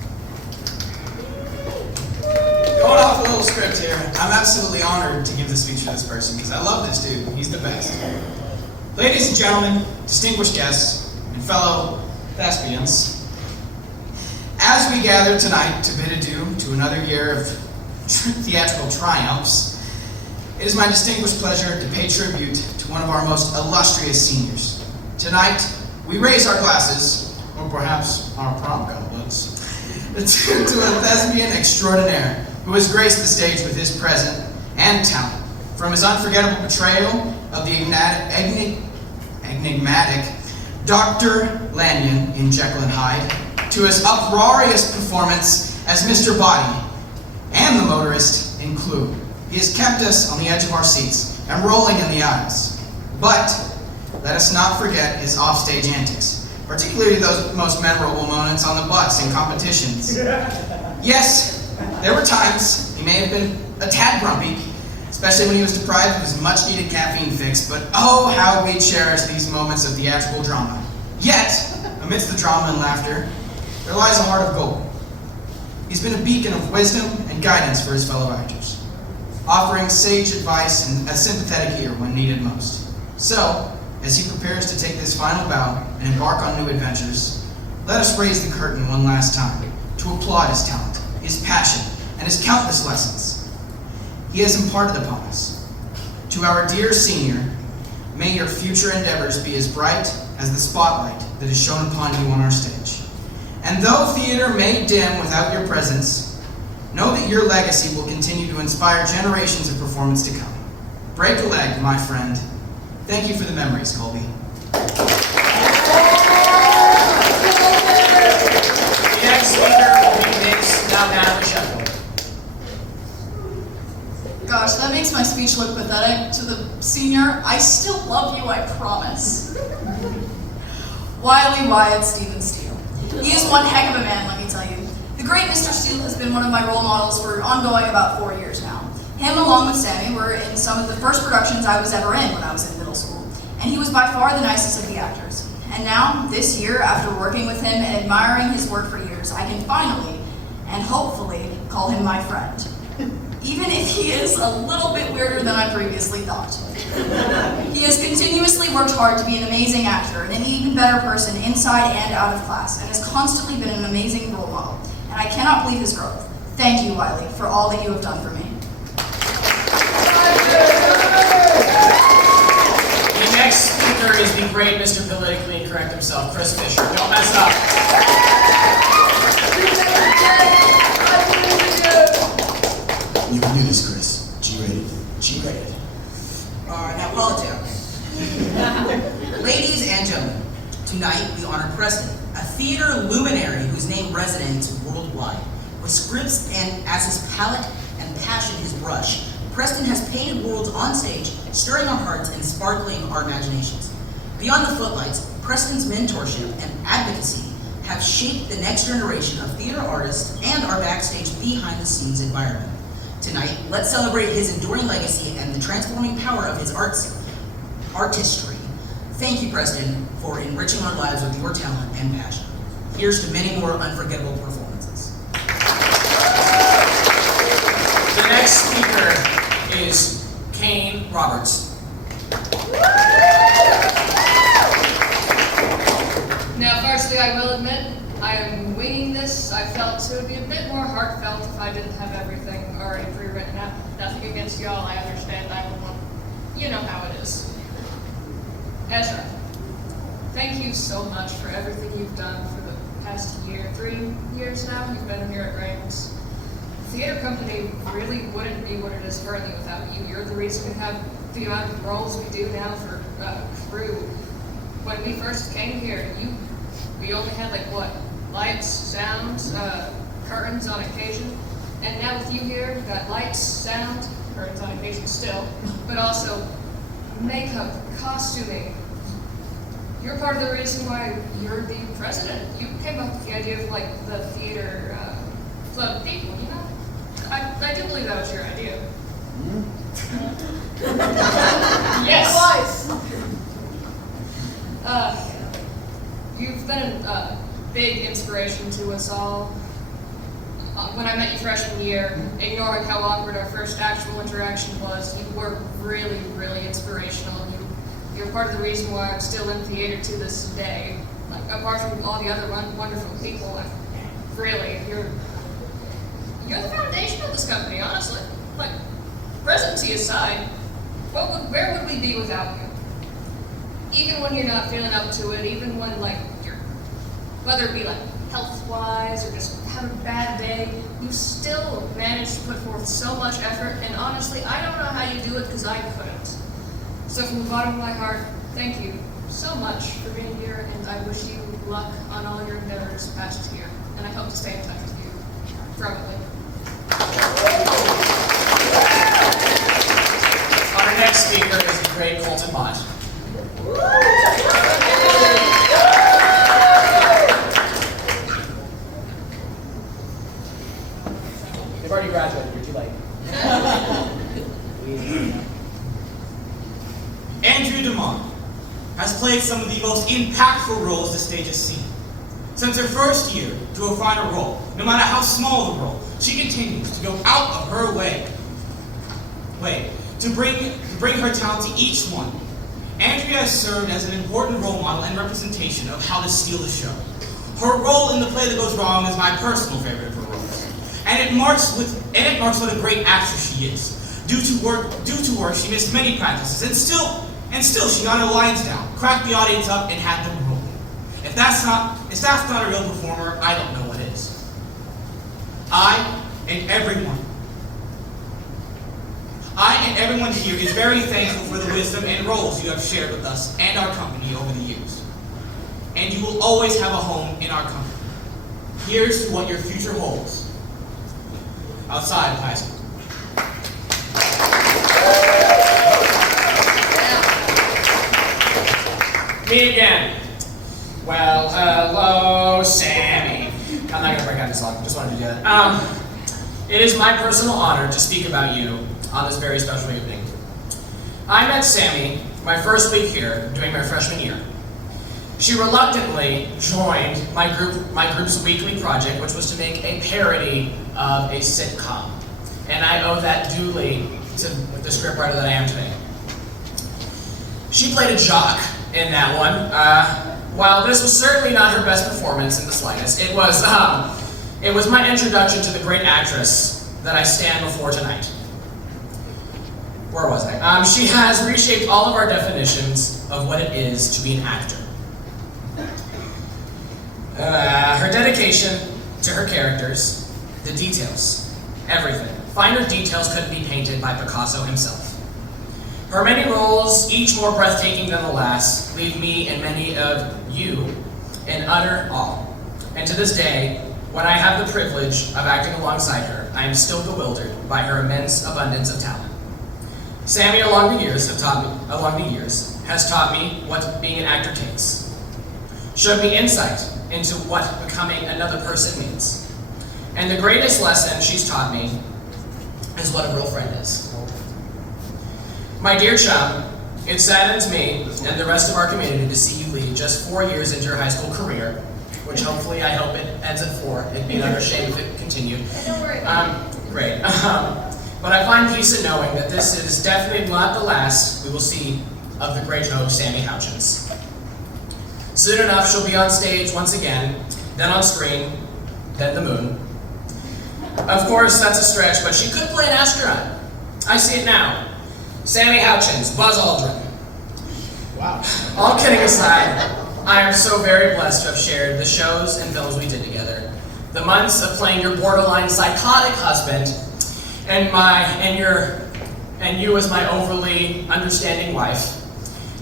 Going off a little script here, I'm absolutely honored to give the speech to this person because I love this dude. He's the best. Ladies and gentlemen, distinguished guests, and fellow thespians, as we gather tonight to bid adieu to another year of theatrical triumphs, it is my distinguished pleasure to pay tribute to one of our most illustrious seniors. Tonight, we raise our glasses, or perhaps our prom goblets, to a thespian extraordinaire who has graced the stage with his presence and talent. From his unforgettable portrayal of the enigmatic Dr. Lanyon in Jekyll and Hyde, to his uproarious performance as Mr. Body and the motorist in Clue. He has kept us on the edge of our seats and rolling in the aisles. But let us not forget his offstage antics, particularly those most memorable moments on the bus in competitions. Yes, there were times he may have been a tad grumpy, especially when he was deprived of his much-needed caffeine fix, but oh, how we cherish these moments of theatrical drama. Yet, amidst the drama and laughter, there lies a heart of gold. He's been a beacon of wisdom and guidance for his fellow actors, offering sage advice and a sympathetic ear when needed most. So, as he prepares to take this final bow and embark on new adventures, let us raise the curtain one last time to applaud his talent, his passion, and his countless lessons he has imparted upon us. To our dear senior, may your future endeavors be as bright as the spotlight that is shone upon you on our stage. And though theater may dim without your presence, know that your legacy will continue to inspire generations of performance to come. Break a leg, my friend. Thank you for the memories, Colby. The next speaker will be Miss Natalie Sheffield. Gosh, that makes my speech look pathetic. To the senior, I still love you, I promise. Wiley Wyatt Stephen Steele. He is one heck of a man, let me tell you. The great Mr. Steele has been one of my role models for ongoing about 4 years now. Him, along with Sammy, were in some of the first productions I was ever in when I was in middle school, and he was by far the nicest of the actors. And now, this year, after working with him and admiring his work for years, I can finally, and hopefully, call him my friend. Even if he is a little bit weirder than I previously thought. He has continuously worked hard to be an amazing actor and an even better person inside and out of class, and has constantly been an amazing role model. And I cannot believe his growth. Thank you, Wiley, for all that you have done for me. The next speaker is the great Mr. Politically Incorrect himself, Chris Fisher. Don't mess up. You can do this, Chris. G-rated. G-rated. Now, politics. Ladies and gentlemen, tonight we honor Preston, a theater luminary whose name resonates worldwide. With scripts and as his palette and passion his brush, Preston has painted worlds on stage, stirring our hearts and sparkling our imaginations. Beyond the footlights, Preston's mentorship and advocacy have shaped the next generation of theater artists and our backstage behind-the-scenes environment. Tonight, let's celebrate his enduring legacy and the transforming power of his artistry. Thank you, Preston, for enriching our lives with your talent and passion. Here's to many more unforgettable performances. The next speaker is Kane Roberts. Now, firstly, I will admit, I am winging this. I felt it would be a bit more heartfelt if I didn't have everything already pre-written out. Nothing against y'all, I understand. You know how it is. Ezra, thank you so much for everything you've done for the past year, 3 years now. You've been here at Reigns. The theater company really wouldn't be what it is currently without you. You're the reason we have the amount of roles we do now for crew. When we first came here, we only had lights, sounds, curtains on occasion. And now with you here, we've got lights, sound, curtains on occasion still, but also makeup, costuming. You're part of the reason why you're the president. You came up with the idea of the theater club of people, you know? I do believe that was your idea. Yes. You've been a big inspiration to us all. When I met you freshman year, ignoring how awkward our first actual interaction was, you were really, really inspirational. You're part of the reason why I'm still in theater to this day. Apart from all the other wonderful people, really, you're the foundation of this company, honestly. Presidency aside, where would we be without you? Even when you're not feeling up to it, even when you're, whether it be health-wise or just have a bad day, you still manage to put forth so much effort, and honestly, I don't know how you do it because I couldn't. So from the bottom of my heart, thank you so much for being here, and I wish you luck on all your endeavors past year, and I hope to stay in touch with you probably. Our next speaker is the great Colton Mott. They've already graduated, you're too late. Andrea Dumont has played some of the most impactful roles the stage has seen. Since her first year to her final role, no matter how small the role, she continues to go out of her way to bring her talent to each one. Andrea has served as an important role model and representation of how to steal the show. Her role in The Play That Goes Wrong is my personal favorite of her roles, and it marks what a great actress she is. Due to work, she missed many practices, and still she got her lines down, cracked the audience up, and had them rolling. If that's not a real performer, I don't know what is. I and everyone here is very thankful for the wisdom and roles you have shared with us and our company over the years. And you will always have a home in our company. Here's to what your future holds outside of high school. Me again. Well, hello, Sammy. I'm not gonna break out this song, just wanted to do that. It is my personal honor to speak about you on this very special evening. I met Sammy my first week here during my freshman year. She reluctantly joined my group's weekly project, which was to make a parody of a sitcom. And I owe that duly to the scriptwriter that I am today. She played a jock in that one. While this was certainly not her best performance in the slightest, it was my introduction to the great actress that I stand before tonight. Where was I? She has reshaped all of our definitions of what it is to be an actor. Her dedication to her characters, the details, everything, finer details couldn't be painted by Picasso himself. Her many roles, each more breathtaking than the last, leave me and many of you in utter awe. And to this day, when I have the privilege of acting alongside her, I am still bewildered by her immense abundance of talent. Sammy, along the years, has taught me what being an actor takes. Showed me insight into what becoming another person means. And the greatest lesson she's taught me is what a real friend is. My dear chum, it saddens me and the rest of our community to see you leave just 4 years into your high school career, which hopefully I hope it ends at 4. It'd be another shame if it continued. Don't worry about it. Great. But I find peace in knowing that this is definitely not the last we will see of the great host, Sammy Houchins. Soon enough, she'll be on stage once again, then on screen, then the moon. Of course, that's a stretch, but she could play an astronaut. I see it now. Sammy Houchins, Buzz Aldrin. Wow. All kidding aside, I am so very blessed to have shared the shows and films we did together. The months of playing your borderline psychotic husband, and you as my overly understanding wife.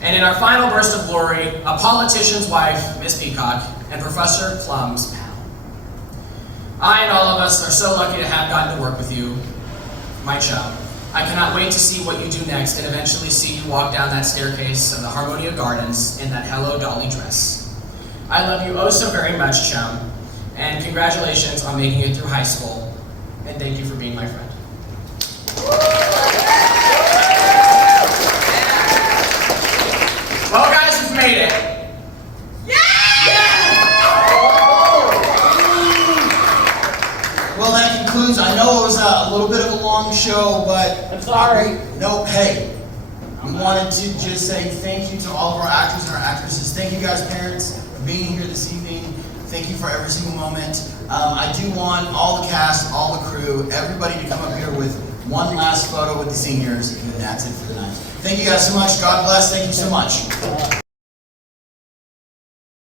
And in our final burst of glory, a politician's wife, Miss Peacock, and Professor Plum's pal. I and all of us are so lucky to have gotten to work with you, my chum. I cannot wait to see what you do next and eventually see you walk down that staircase of the Harmonia Gardens in that Hello Dolly dress. I love you oh so very much, chum, and congratulations on making it through high school, and thank you for being my friend. Well, guys, we've made it. Well, that concludes. I know it was a little bit of a long show, but I'm sorry. No, hey, we wanted to just say thank you to all of our actors and our actresses. Thank you guys, parents, for being here this evening. Thank you for every single moment. I do want all the cast, all the crew, everybody to come up here with one last photo with the seniors, and then that's it for the night. Thank you guys so much. God bless. Thank you so much.